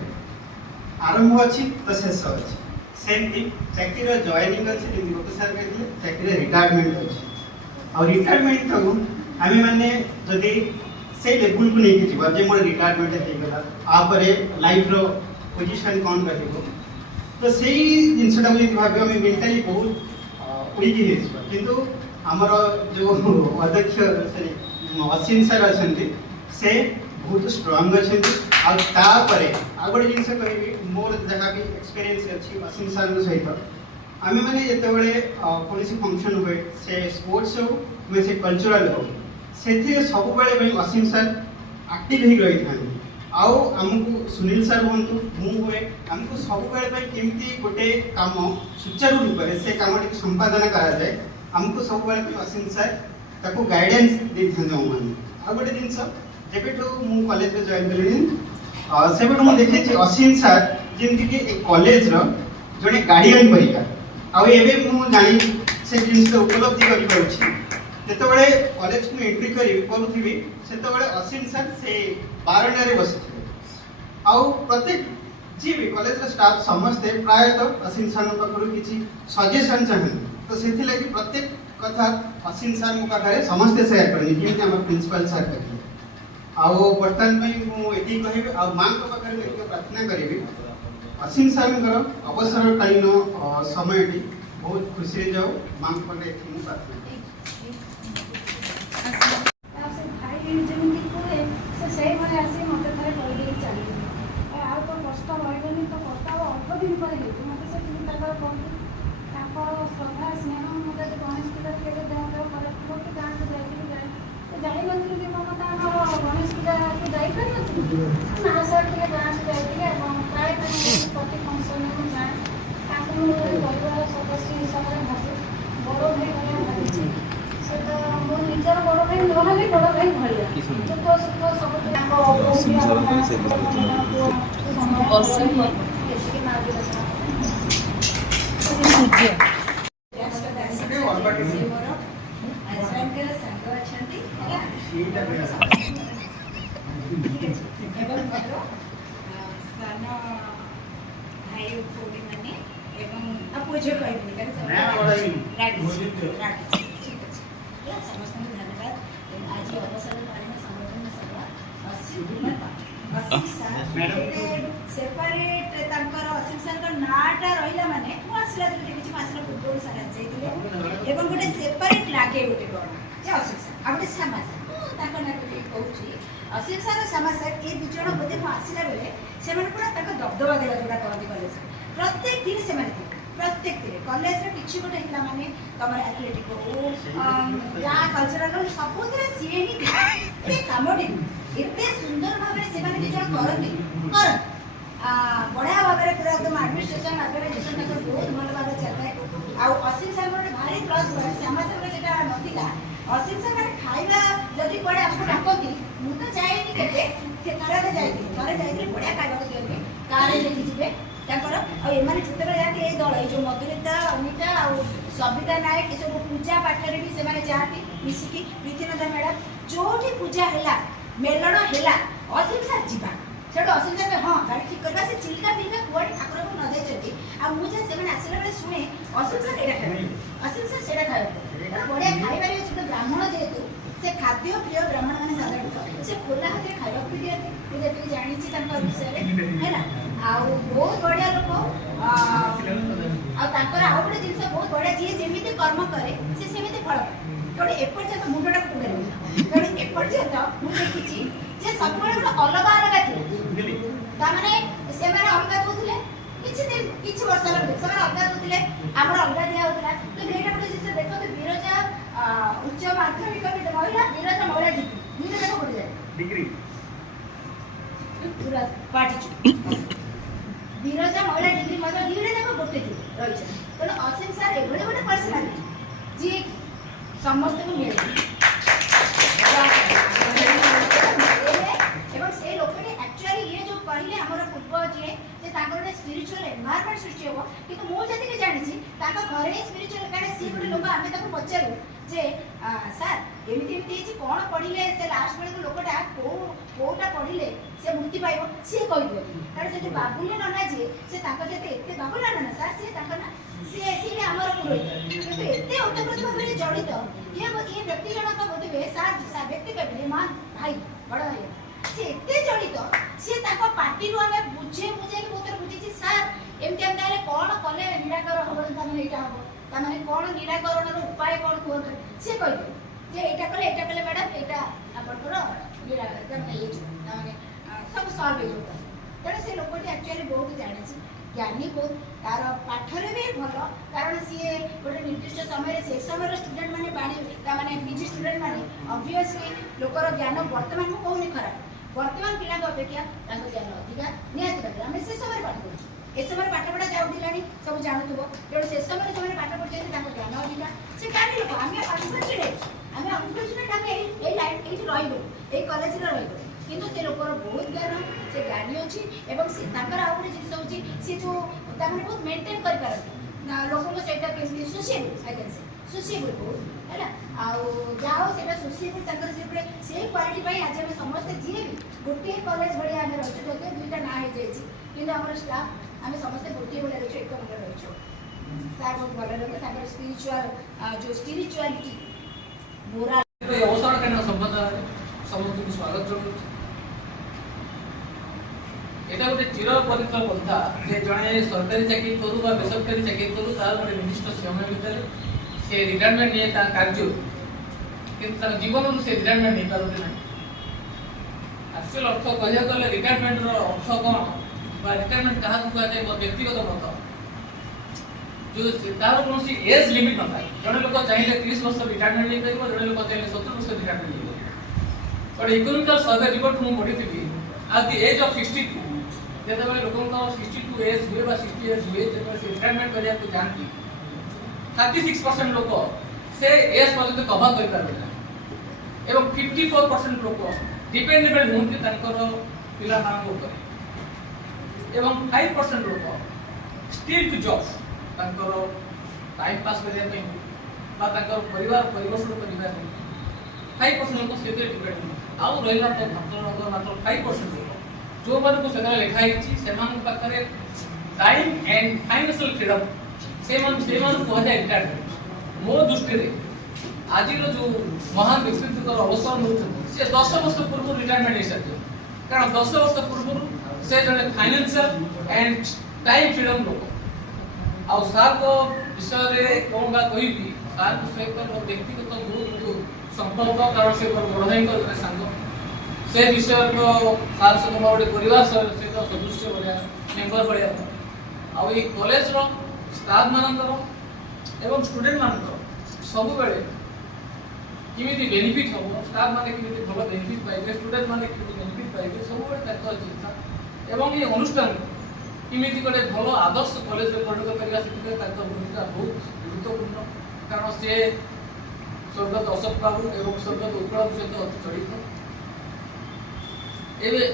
आरंभ अच्छी तो शेष अच्छी सेमती चाकरी जॉइनिंग अच्छी जमी गोटे सार कहते चाकरी रिटायरमेंट अच्छी और रिटायरमेंट तक आम मैंने जदि से लेवल को लेकिन जीवा जे मोर रिटायरमेंट होगला आपरे लाइफ रो पोजीशन कौन रहिबो तो सेही जिनसटा को भाबे हम मेंटली बहुत वीक हे किंतु हमर जो अध्यक्ष सॉरी असीम सर अछंती से बहुत स्ट्रांग अछंती आ तापरे आ गोटे जिनस कहबी मोर जहाँ भी एक्सपीरियंस अच्छी असीम सर सहित आम मैंने जिते कौन फंक्शन हुए से स्पोर्ट्स हो मैं से कल्चरल हो से सब बेले असीम सर एक्टिव हो रही था आउ आमको सुनील सर हूँ मु हुए आमको सब बेले केमती गोटे काम सुचारू रूप से काम संपादन कराए आमको सब बेले असीम सर ताको गाइडेंस दे था आ गोटे जिनस जब मु कॉलेज में जॉइन कली से मुझे देखे असीम सर जमीक कि कॉलेज जड़े गार्डियन परिका आबे जानी से जिन उपलब्धि कर जितेबाला कॉलेज को एंट्री करुवी से असीम सर से बारंडारे बसी आउ प्रत्येक जी भी कॉलेज स्टाफ समस्ते प्रायतः असीम सर पाखु किसी सजेशन चाहते तो से प्रत्येक कथा असीम सर मो पाखे समस्ते शेयर करनी जमी आम प्रिंसिपल सर कहे आउ बर्तमान मुझे कहबी आ माँ पाखे प्रार्थना करी असीम सर अवसरकालीन समयटी बहुत खुशी जाऊ माँ पाखे प्रार्थना जमी कहे से आसी मत थे कहीदे चलिए आउ तो कष्ट रही तो कष्ट अल्प दिन पर मत से कहूँ श्रद्धा स्नेह मुझे गणेश पूजा के देह देह कर कि गाँव को जाए जाई नी कि ममता गणेश पूजा को जापर ना सर टे गाँव को जाइए प्राय प्रति फंक्शन में जाए परिवार सदस्य हिसाब से भावे बड़ भाई भाई भावी से तो मो निजर बड़ भाई नहले बड़ भाई भाया दुख सुख सेपरेट असीम सर नाटा रहा माने आसला देखी आसला पूर्व सार आसाइले गोटे सेपरेट लगे गोटे कौन जे असीम सर आ गोटे श्यामा सर कहूँ असीम सर श्यामा सर ये दुज बोधे आसला बेले से पूरा दबदबा देला जोड़ा कहते कॉलेज प्रत्येक दिन से प्रत्येक दिन कॉलेज किसी गोटे माने तुम एथलेटिक हो जहाँ कल्चरल सब सी ही कमटी एत सुंदर भाव से करती बढ़िया भाव में पूरा एकदम एडमिनिस्ट्रेशन ऑर्गेनाइजेशन बहुत भल भाव चलता है असीम सर गोटे भारी प्लस श्यामा सर जो नाला असीम सर मैंने खाଇବା जदि कड़े आपको डाकती मुझे जाए थे जाइए बढ़िया खावा दिखते कार देखिए एम जिते जाती दल ये मधुरिता अनिता और सविता नायक ये सब पूजा पाठर भी से जाती मिसिकी प्रीतिनंदा मैडम जो पूजा है मेलण है असीम सर जीवा से असीम सर हाँ गाड़ी ठीक करवा से चिल्का फिल्का कुआड़े ठाकुर को न जाइए आ मुझे से आसला बेले शुणे असीम सर ये खाए असीम सर से खाए बढ़िया खाई से ब्राह्मण जेहेतु से खाद्य प्रिय ब्राह्मण मैंने साधारण से खोला हाथ खावा भी दिखती मुझे जी जानी विषय है बहुत बढ़िया लोक आउ गोटे जिन बहुत बढ़िया जी जमी कर्म कै से फल पाए जोड़े एपर्यंत मुंडा को जोड़े एपर्यंत मुझे देखी सब अलग अलग थे ताने से अलग दूसरे किसी वर्ष से अलग दूसरे आम अलग दिखाला तो ये गोटे जिन देखते विरजा उच्च माध्यमिक महिला विरजा महिला डिग्री जाक गोटे डिग्री पूरा पार्टी विरजा महिला डिग्री दुईटा जाक गोटे रही तेणु असीम सर ये गोटे पर्सनालीटी जी समस्त को मिले से लोक एक्चुअली ये जो कहले आम पूर्व जी गोटे स्पिरिचुअल एनवायरमेंट सृष्टि हम कि मुझे जानी घर ही स्पिरिचुअल कहीं सी गोटे लोक आम पचारू जे सर एमती एमती कौन पढ़ले से लास्ट बेलू लोकटा कोटा पढ़ले से मुक्ति पाइब सी कह कारण से बाबुले नना जी से एत बाबुला नना सर सी सी आमर पुरोहित किंतु एत ओतप्रोत भाव में जड़ित ये व्यक्ति जनक बोधे सर व्यक्ति कहते मान भाई बड़ भाई सी एत जड़ित सी पार्टी आम बुझे बुझे बहुत बुझी सर एमती एमती कौन कले निराकर हम तमें यहाँ हम तमें कौन निराकरण उपाय कौन कहते सी कहे जे एटा कले मैडम एटा आपंकर सब सल्व हो तेणु से लोकटी एक्चुअली बहुत जानी ज्ञानी बहुत तार पाठरे भी भल कारण सी गोटे निर्दिष्ट समय से समय स्टूडेंट मैंने बाणी पीजी स्टूडेंट मैंने ऑब्वियसली लोकर ज्ञान वर्तमान को कहूनी खराब वर्तमान पिला अपेक्षा ज्ञान अधिका निहत आम से समय पाठ पढ़ु ए समय पाठ पढ़ा जाऊला सब जानूब तेणु से समय जो पाठ पढ़ते ज्ञान अधिका से ज्ञानी लोक आम अनफर्चुनेट आम अनफर्चुनेट आम ये लाइन ये रही कलेज रही किंतु से लोकर बहुत ज्ञान से ज्ञानी अच्छी एवं से आउ गोटे जिन होची से जो ताने बहुत मेंटेन कर पारती लोगों सहित केमती sociable I can say sociable बहुत है आउ जाओ सेटा सोशिएबल तंकर से क्वालिटी पाई आज हम समस्त जी भी गोटे कॉलेज भलिया आम रही जो दुईटा ना हो जाए कि आम स्टाफ आम समस्त गोटे भाई रही एक नंबर रही सार बहुत भल लोग स्पिरिचुआल जो स्पिरिचुआलिटी मोराल अवसर केना संबंध समस्त को स्वागत जनाऊँ এটা গোটে চির পরিচিত পন্থা যে জনে সরকারি চাকরি করু বা বেসরকারি চাকরি করু তার গোটে নির্দিষ্ট সময় ভিতরে সে রিটায়ারমেন্ট নিয়ে তার কার্য কিন্তু তার জীবনରୁ সে রিটায়ারমেন্ট নেই পারতে না एक्चुअल अर्थ कहिया गले रिटायरमेंट रो अर्थ कोन बा रिटायरमेंट कहा कुआଯାଏ ମୋ ବ୍ୟକ୍ତିଗତ ମତ जो तार कौन एज लिमिट न थाए जड़े लोक चाहिए 30 वर्ष रिटायरमेंट नहीं पार जड़े लोक चाहिए 70 वर्ष रिटायरमेंट नहीं पार बट इकोनॉमिकल सर्वे रिपोर्ट मु पढ़ी थी एट द एज ऑफ 62 जेते बेले लोकन का 62 एज हुए बा 60 एज हुए जेते से रिटायरमेंट करिया को जानती 36% लोक से एज पर्यंत कवर कर पारबे एवं 54% लोक डिपेंडेबल होंती तांकर पिला मान ऊपर एवं 5% लोक स्टिल टू जॉब्स तांकर टाइम पास करिया पे बा तांकर परिवार परिवेशन करिया पे 5% लोक सेते डिपेंड आउ रहिला तो मात्र 5% लोक जो मन को सदा लिखा हिची सेमान पाखरे टाइम एंड फाइनेंशियल फ्रीडम सेमान को हजा रिटायरमेंट मो दृष्टि रे आज जो महान व्यक्तित्व अवसर मिलुछन से 10 वर्ष पूर्व रिटायरमेंट हिसाब कारण 10 वर्ष पूर्व से जने फाइनेंशियल एंड टाइम फ्रीडम लोक आ सार को विषय रे कोन बा कहिबी सार को सहित मो व्यक्तिगत बहुत संपर्क कारण से बड़ भाई को संग से विषय को सार से गोटे परिवार सहित सदस्य बढ़िया मेम्बर बढ़िया आ कॉलेज रो स्टाफ मानकर एवं स्टूडेंट मानकर सब बेले किमिति बेनिफिट हो स्टाफ माने किमिति भलो बेनिफिट पाइबे स्टूडेंट माने किमिति बेनिफिट पाइबे सब बेले ताकर चिंता एवं ये अनुष्ठान किमिति गोटे भलो आदर्श कॉलेज रे परिणत करिया सिखते ताकर भूमिका बहुत गुरुत्वपूर्ण कारण से स्वर्गत अशोक बाबू एवं स्वर्गत उत्कल सहित अति जड़ित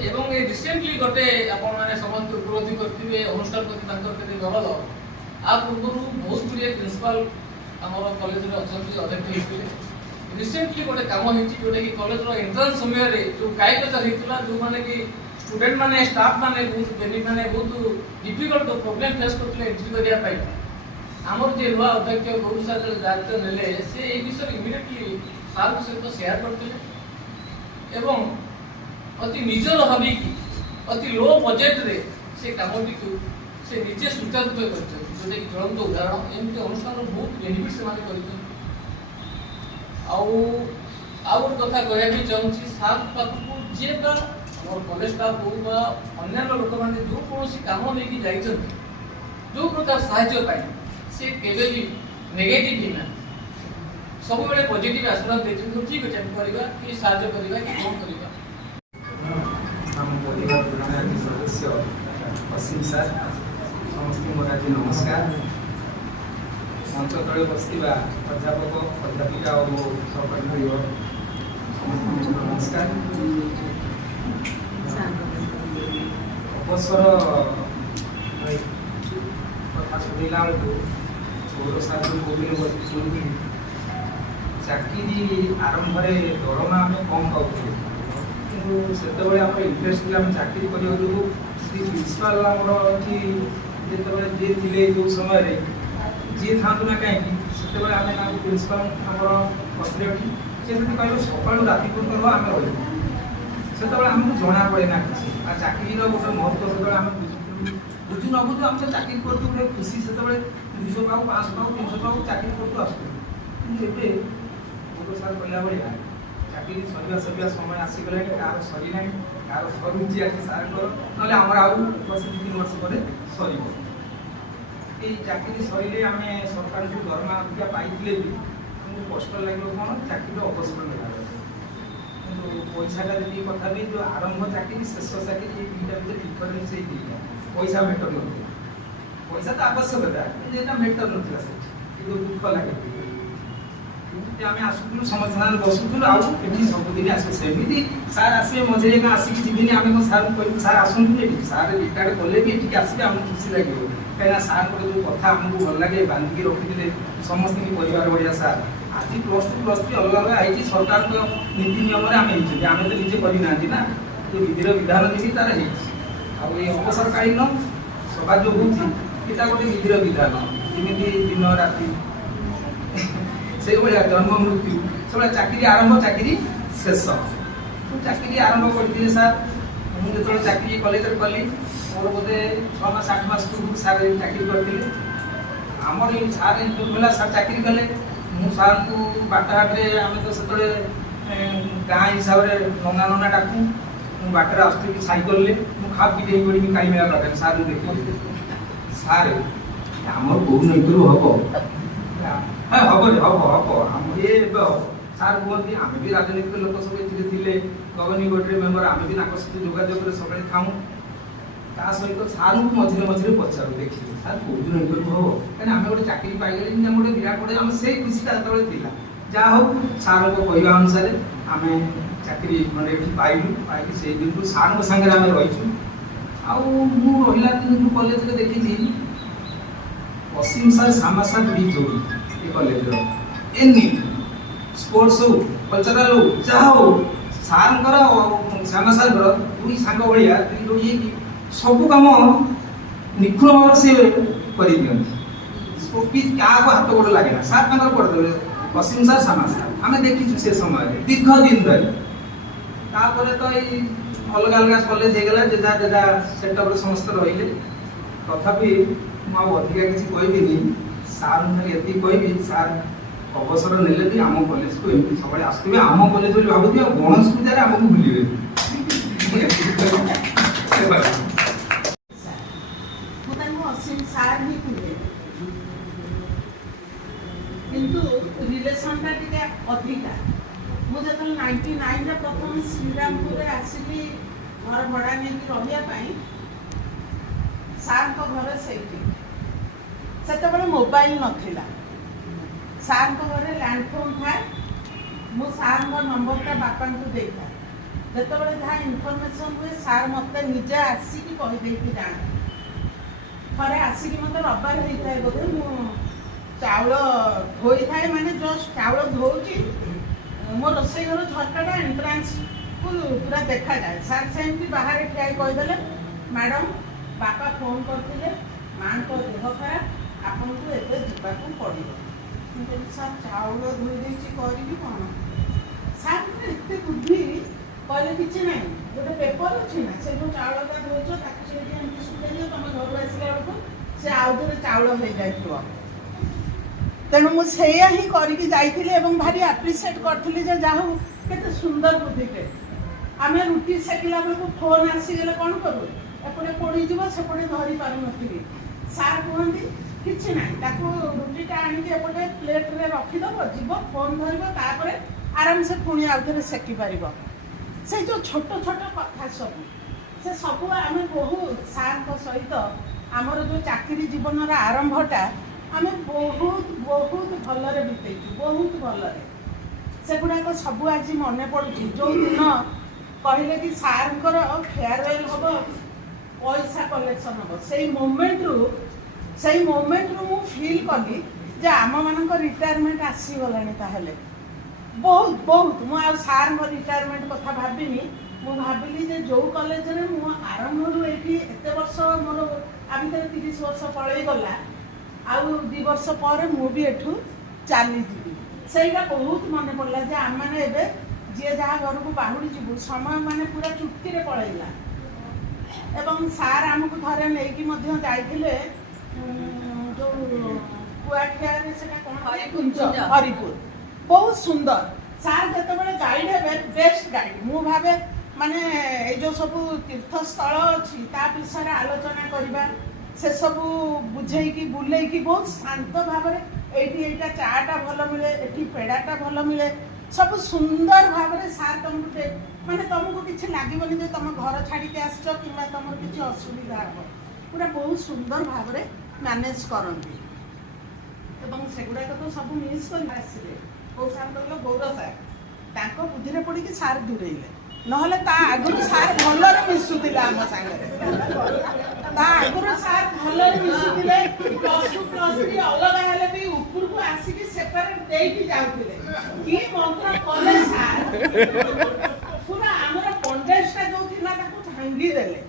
एवं ये रिसेंटली गोटे आपण माने समस्त उपलब्धि करथिबे अनुष्ठान करथि तांकर केते दरद आ पूर्व बहुत गुड़िए प्रिंसिपल हमर कॉलेज रे अछंती अध्यक्ष हिथिले रिसेंटली गोटे काम हिची जोटे कि कॉलेज रो एंट्रेंस समय रे जो कायकचर हितला जो माने कि स्टूडेंट माने स्टाफ माने बहुत बेनी माने बहुत डिफिकल्ट प्रॉब्लम फेस करथले एंट्री करिया पाई हमर जे हुआ अध्यक्ष गुरु सर दायित्व नेले से ए विषय इमीडिएटली सार को सहित शेयर करथिले एवं अति निजर हबी की अति लो बजेट रे से कामटी को से निजे सुचारू रूपे करछन जोटे कि ज्वलंत उदाहरण एमती अनुष्ठान बहुत बेनिफिट से माने करछन आउ कथा कहया भी चाहूची सात पाखु जे बा और कॉलेज स्टाफ हो बा अन्य लोक माने जो कोनोसी काम लेकी जाइछन जो प्रकार सहायता पाई से केबे भी नेगेटिव ना सब बेले पॉजिटिव आशीर्वाद देछन तो ठीक अछि हम करबा कि सहायता करबा कि कोन करबा हम परिवार पुराना सदस्य असीम सर समस्त मोराजी नमस्कार मंच तले बसवा अध्यापक अध्यापिका और सहकर्मी समस्त नमस्कार अवसर कथा शुणला बेलू गौरव सार जो कौन शुणी ଚାକିରି ଆରମ୍ଭରେ ଦରମା ଆମେ କମ୍ ପାଉଥିଲେ, କିନ୍ତୁ ସେତେବେଳେ ଆମର ଇଣ୍ଟରେଷ୍ଟ ଥିଲା ଆମେ ଚାକିରି କରିବା ଯୋଗୁଁ ପ୍ରିନ୍ସିପାଲ ଆମର ଏଠି ଯେତେବେଳେ ଯିଏ ଥିଲେ ଯେଉଁ ସମୟରେ ଯିଏ ଥାଆନ୍ତୁ ନା କାହିଁକି ସେତେବେଳେ ଆମେ ତାଙ୍କୁ ପ୍ରିନ୍ସିପାଲ ଆମର ବସିଲେ ଏଠି ସେ ଯଦି କହିବେ ସକାଳୁ ରାତି ପର୍ଯ୍ୟନ୍ତ ଆମେ ରହିବୁ, ସେତେବେଳେ ଆମକୁ ଜଣା ପଡ଼େ ନା କିଛି। ଆଉ ଚାକିରିର ଗୋଟେ ମହତ୍ତ୍ୱ ସେତେବେଳେ ଆମେ ବୁଝୁ ନ ବୁଝୁ ଆମେ ଚାକିରି କରୁଛୁ ଗୋଟେ ଖୁସି, ସେତେବେଳେ 200 ପାଉ 500 ପାଉ 300 ପାଉ ଚାକିରି କରୁଛୁ ଆସୁଛୁ। କିନ୍ତୁ ଏବେ ସାର୍ କହିଲା ଭଳିଆ ଚାକିରି ସରିବା ସମୟ ଆସିଗଲାଣି, କାହାର ସରିଲାଣି, କାହାର ସରୁଛି ଆଜି ସାର୍ଙ୍କର, ନହେଲେ ଆମର ଆଉ 2-3 ବର୍ଷ ପରେ ସରିବ। এই ଚାକିରି ସରିଲେ ଆମେ ସରକାରଙ୍କୁ ଦରମା ଅଧିକା ପାଇଥିଲେ ବି ଆମକୁ କଷ୍ଟ ଲାଗିବ କ'ଣ, ଚାକିରିର ଅବସର ନେବା। କିନ୍ତୁ ପଇସାଟା ଯେତିକି କଥା ବି ଯେଉଁ ଆରମ୍ଭ ଚାକିରି ଶେଷ ଚାକିରି ଏଇ ଦୁଇଟା ଭିତରେ ଡିଫରେନ୍ସ ଏଇ ଦୁଇଟା। ପଇସା ମେଟର ନଥିଲା, ପଇସା ତ ଆବଶ୍ୟକତା କିନ୍ତୁ ଏଇଟା ମେଟର ନଥିଲା ସେଠି, କିନ୍ତୁ ଦୁଃଖ ଲାଗେ। ଆମେ ଆସୁଥିଲୁ ସମସ୍ତେ ସାଙ୍ଗରେ ବସୁଥିଲୁ, ଆଉ ଏଠି ସବୁଦିନ ଆସୁ ସେମିତି ସାର୍ ଆସିବେ ମଝିରେ ଏକା ଆସିକି ଯିବିନି, ଆମେ କ'ଣ ସାର୍ଙ୍କୁ କହିବୁ ସାର୍ ଆସନ୍ତୁ ଏଠି, ସାର୍ ରିଟାୟାର୍ଡ କଲେ ବି ଏଠିକି ଆସିବେ ଆମକୁ ଖୁସି ଲାଗିବ। କାହିଁକିନା ସାର୍ଙ୍କର ଯେଉଁ କଥା ଆମକୁ ଭଲ ଲାଗେ, ବାନ୍ଧିକି ରଖିଥିଲେ ସମସ୍ତଙ୍କୁ ପରିବାର ଭଳିଆ ସାର୍। ଆଜି +2 ଅଲଗା ଅଲଗା ହେଇଛି, ସରକାରଙ୍କ ନୀତି ନିୟମରେ ଆମେ ହେଇଛନ୍ତି, ଆମେ ତ ନିଜେ କରିନାହାନ୍ତି ନା, ଯେଉଁ ବିଧିର ବିଧାନ ଦେଇଛି ତାର ହେଇଛି। ଆଉ ଏଇ ଅବସରକାଳୀନ ସଭା ଯେଉଁ ହେଉଛି ଏଇଟା ଗୋଟେ ବିଧିର ବିଧାନ, ଯେମିତି ଦିନ ରାତି ସେଇଭଳିଆ ଜନ୍ମ ମୃତ୍ୟୁ ସେଭଳିଆ ଚାକିରି ଆରମ୍ଭ ଚାକିରି ଶେଷ। ଚାକିରି ଆରମ୍ଭ କରିଥିଲେ ସାର୍, ମୁଁ ଯେତେବେଳେ ଚାକିରି କଲେଜରେ କଲି ମୋର ବୋଧେ 6 ମାସ 8 ମାସ ପୂର୍ବରୁ ସାର୍ ଚାକିରି କରିଥିଲେ। ଆମର ଏଇ ସାର୍ ଇଣ୍ଟରଭ୍ୟୁ ହେଲା, ସାର୍ ଚାକିରି କଲେ। ମୁଁ ସାର୍ଙ୍କୁ ବାଟଘାଟରେ ଆମେ ତ ସେତେବେଳେ ଗାଁ ହିସାବରେ ନନା ଡାକୁ, ମୁଁ ବାଟରେ ଆସୁଥିଲି ସାଇକେଲରେ, ମୁଁ ଖାପ ପିଟି ହେଇ ପଡ଼ିକି କାଳିମେଳା ପାଖରେ ସାର୍ଙ୍କୁ ଦେଖିଲି। ସାର୍ ଆମର କୋଉ ଇଣ୍ଟରଭ୍ୟୁ ହବ? ହବ ଆମର ଏବେ ହବ। ସାର୍ କୁହନ୍ତି ଆମେ ବି ରାଜନୈତିକ ଲୋକ ସବୁ ଏଥିରେ ଥିଲେ, ଗଭର୍ଣ୍ଣିଂ ବଡିରେ ମେମ୍ବର, ଆମେ ବି ତାଙ୍କ ସହିତ ଯୋଗାଯୋଗରେ ସବୁବେଳେ ଥାଉ। ତା ସହିତ ସାର୍ଙ୍କୁ ମଝିରେ ପଚାରୁ, ଦେଖିଲି ସାର୍ କୋଉଦିନ ଇଣ୍ଟରଭ୍ୟୁ ହବ, କାହିଁକିନା ଆମେ ଗୋଟେ ଚାକିରି ପାଇଗଲେ ଯେମିତି ଆମେ ଗୋଟେ ବିରାଟ ବଡ଼, ଆମେ ସେଇ ଖୁସିଟା ସେତେବେଳେ ଥିଲା। ଯାହା ହଉ ସାର୍ଙ୍କ କହିବା ଅନୁସାରେ ଆମେ ଚାକିରି ଖଣ୍ଡେ ଏଠି ପାଇକି ସେଇ ଦିନଠୁ ସାର୍ଙ୍କ ସାଙ୍ଗରେ ଆମେ ରହିଛୁ। ଆଉ ମୁଁ ରହିଲା ଦିନଠୁ କଲେଜରେ ଦେଖିଛି ଅସୀମ ସାର୍, ଶ୍ୟାମା ସାର୍ ଦୁଇ ଯୋଡ଼ି ଏ କଲେଜର ଏନି ସ୍ପୋର୍ଟସ୍ ହଉ କଲଚରାଲ ହଉ ଯାହା ହଉ, ସାର୍ଙ୍କର ଶ୍ୟାମା ସାର୍ଙ୍କର ଦୁଇ ସାଙ୍ଗ ଭଳିଆ ଦୁଇ ଯୋଡ଼ି ହେଇକି ସବୁ କାମ ନିଖୁଣ ଭାବରେ ସେ କରିଦିଅନ୍ତି, କାହାକୁ ହାତ ଗୋଡ଼ ଲାଗେ ନା। ସାର୍ ତାଙ୍କର କରିଦେବେ, ଅସୀମ ସାର୍ ଶ୍ୟାମା ସାର୍ ଆମେ ଦେଖିଛୁ ସେ ସମୟରେ ଦୀର୍ଘ ଦିନ ଧରି। ତାପରେ ତ ଏଇ ଅଲଗା ଅଲଗା କଲେଜ ହେଇଗଲା, ଯେଝା ସେଟଅପ୍ରେ ସମସ୍ତେ ରହିଲେ। ତଥାପି ମୁଁ ଆଉ ଅଧିକା କିଛି କହିବିନି, ସାର୍ ଖାଲି ଏତିକି କହିବି, ସାର୍ ଅବସର ନେଲେ ବି ଆମ କଲେଜକୁ ଏମିତି ସବୁବେଳେ ଆସୁଥିବେ, ଆମ କଲେଜ ବୋଲି ଭାବୁଥିବେ, ଆଉ ଗଣେଶ ପୂଜାରେ ଆମକୁ ଭୁଲିବେ। ମୁଁ ତାଙ୍କୁ ଅସୀମ ସାର୍ ହିଁ କୁହେ, କିନ୍ତୁ ରିଲେସନଟା ଟିକେ ଅଧିକା। ମୁଁ ଯେତେବେଳେ 99ରେ ପ୍ରଥମ ଶ୍ରୀରାମପୁରରେ ଆସିଲି ଘର ଭଡ଼ା ନେଇକି ରହିବା ପାଇଁ, ସାର୍ଙ୍କ ଘର ସେଇଠି। ସେତେବେଳେ ମୋବାଇଲ ନଥିଲା, ସାର୍ଙ୍କ ଘରେ ଲ୍ୟାଣ୍ଡ ଫୋନ୍ ଥାଏ। ମୁଁ ସାର୍ଙ୍କ ନମ୍ବରଟା ବାପାଙ୍କୁ ଦେଇଥାଏ, ଯେତେବେଳେ ଯାହା ଇନଫର୍ମେସନ୍ ହୁଏ ସାର୍ ମୋତେ ନିଜେ ଆସିକି କହିଦେଇକି ଯାଆନ୍ତି। ଥରେ ଆସିକି ମୋତେ ରବିବାର ହେଇଥାଏ ବୋଧେ, ମୁଁ ଚାଉଳ ଧୋଇଥାଏ, ମାନେ ଜଷ୍ଟ ଚାଉଳ ଧୋଉଛି, ମୋ ରୋଷେଇ ଘର ଝରକାଟା ଏଣ୍ଟ୍ରାନ୍ସକୁ ପୁରା ଦେଖାଯାଏ। ସାର୍ ସେମିତି ବାହାରେ ଠିଆ ହେଇ କହିଦେଲେ, ମ୍ୟାଡ଼ାମ୍ ବାପା ଫୋନ୍ କରିଥିଲେ, ମାଆଙ୍କ ଦେହ ଖରାପ, ଆପଣଙ୍କୁ ଏବେ ଯିବାକୁ ପଡ଼ିବ। ମୁଁ କହିଲି ସାର୍ ଚାଉଳ ଧୋଇ ଦେଇଛି, କରିବି କ'ଣ? ସାର୍ଙ୍କର ଏତେ ବୁଦ୍ଧି, କହିଲେ କିଛି ନାହିଁ, ଗୋଟେ ପେପର୍ ଅଛି ନା, ସେ ଯେଉଁ ଚାଉଳଟା ଧୋଇଛ ତାକୁ ସେଇଠି ଏମିତି ଶୁଖେଇ ଦିଅ, ତମେ ଘରୁ ଆସିଲା ବେଳକୁ ସେ ଆଉ ଥରେ ଚାଉଳ ହେଇଯାଇଥିବ। ତେଣୁ ମୁଁ ସେଇଆ ହିଁ କରିକି ଯାଇଥିଲି ଏବଂ ଭାରି ଆପ୍ରିସିଏଟ୍ କରିଥିଲି ଯେ ଯାହା ହଉ କେତେ ସୁନ୍ଦର ବୁଦ୍ଧିଟେ। ଆମେ ରୁଟି ସେକିଲା ବେଳକୁ ଫୋନ୍ ଆସିଗଲେ କ'ଣ କରୁ, ଏପଟେ ପୋଡ଼ିଯିବ, ସେପଟେ ଧରି ପାରୁନଥିବି। ସାର୍ କୁହନ୍ତି କିଛି ନାହିଁ, ତାକୁ ରୁଟିଟା ଆଣିକି ଏପଟେ ପ୍ଲେଟ୍ରେ ରଖିଦେବ, ଯିବ ଫୋନ୍ ଧରିବ, ତାପରେ ଆରାମସେ ପୁଣି ଆଉ ଥରେ ସେକି ପାରିବ। ସେ ଯେଉଁ ଛୋଟ ଛୋଟ କଥା ସବୁ, ସେ ସବୁ ଆମେ ବହୁତ ସାର୍ଙ୍କ ସହିତ ଆମର ଯେଉଁ ଚାକିରି ଜୀବନର ଆରମ୍ଭଟା ଆମେ ବହୁତ ଭଲରେ ବିତେଇଛୁ, ବହୁତ ଭଲରେ। ସେଗୁଡ଼ାକ ସବୁ ଆଜି ମନେ ପଡ଼ୁଛି। ଯେଉଁ ଦିନ କହିଲେ କି ସାର୍ଙ୍କର ଫେୟାରୱେଲ୍ ହେବ, ପଇସା କଲେକ୍ସନ୍ ହେବ, ସେଇ ମୋମେଣ୍ଟରୁ ମୁଁ ଫିଲ୍ କଲି ଯେ ଆମମାନଙ୍କ ରିଟାୟାରମେଣ୍ଟ ଆସିଗଲାଣି। ତାହେଲେ बहुत बहुत मु आ सार रिटायरमेंट कथा भाविनी मु भाविली जे जो कॉलेज रे मु आरंभ एठी एते वर्ष मोर आ भीतर 30 वर्ष पळै गला आउ 2 वर्ष पर मु भी एठू चली जीवी सेटा बहुत मन पड़ला जे आम माने एबे जे जहाँ घर को बाहुड़ी जीवु समय माने पूरा चुटकी रे पळैला एवं सार आमको थरे नेकी मध्य जाइथिले जो कुआखिया रे सेटा कोन हरिपुर बहुत सुंदर सार जतबे गाइड है बेस्ट गाइड मु भावे माने ए जो सब तीर्थ स्थल अछि ता विषय आलोचना करबा से सब बुझेई की बुलेई की बहुत शांत भावरे एठी एटा चाटा भलो मिले एठी पेड़ाटा भलो मिले सब सुंदर भावरे सार तुमको माने तुमको किछि लागिबनी जे तुम घर छाड़ी के आछो किबा तुमर किछि असुविधा हो पूरा बहुत सुंदर भावरे मैनेज करंती एवं सेगुडा तो सब मिस कर आसीले को सार कहलो गौरव सार तांको बुद्धि रे पड़ी कि सार दूरेइले नहले ता आगुरु सार भलरे मिसुतिले आम संगे ता आगुरु सार भलरे मिसुतिले +2 +3 अलग हेले भी ऊपर को आसी कि सेपरेट देई जाउतिले की मंत्र कले सार पूरा हमर पंडेस्टा जो थिला ताको भांगी देले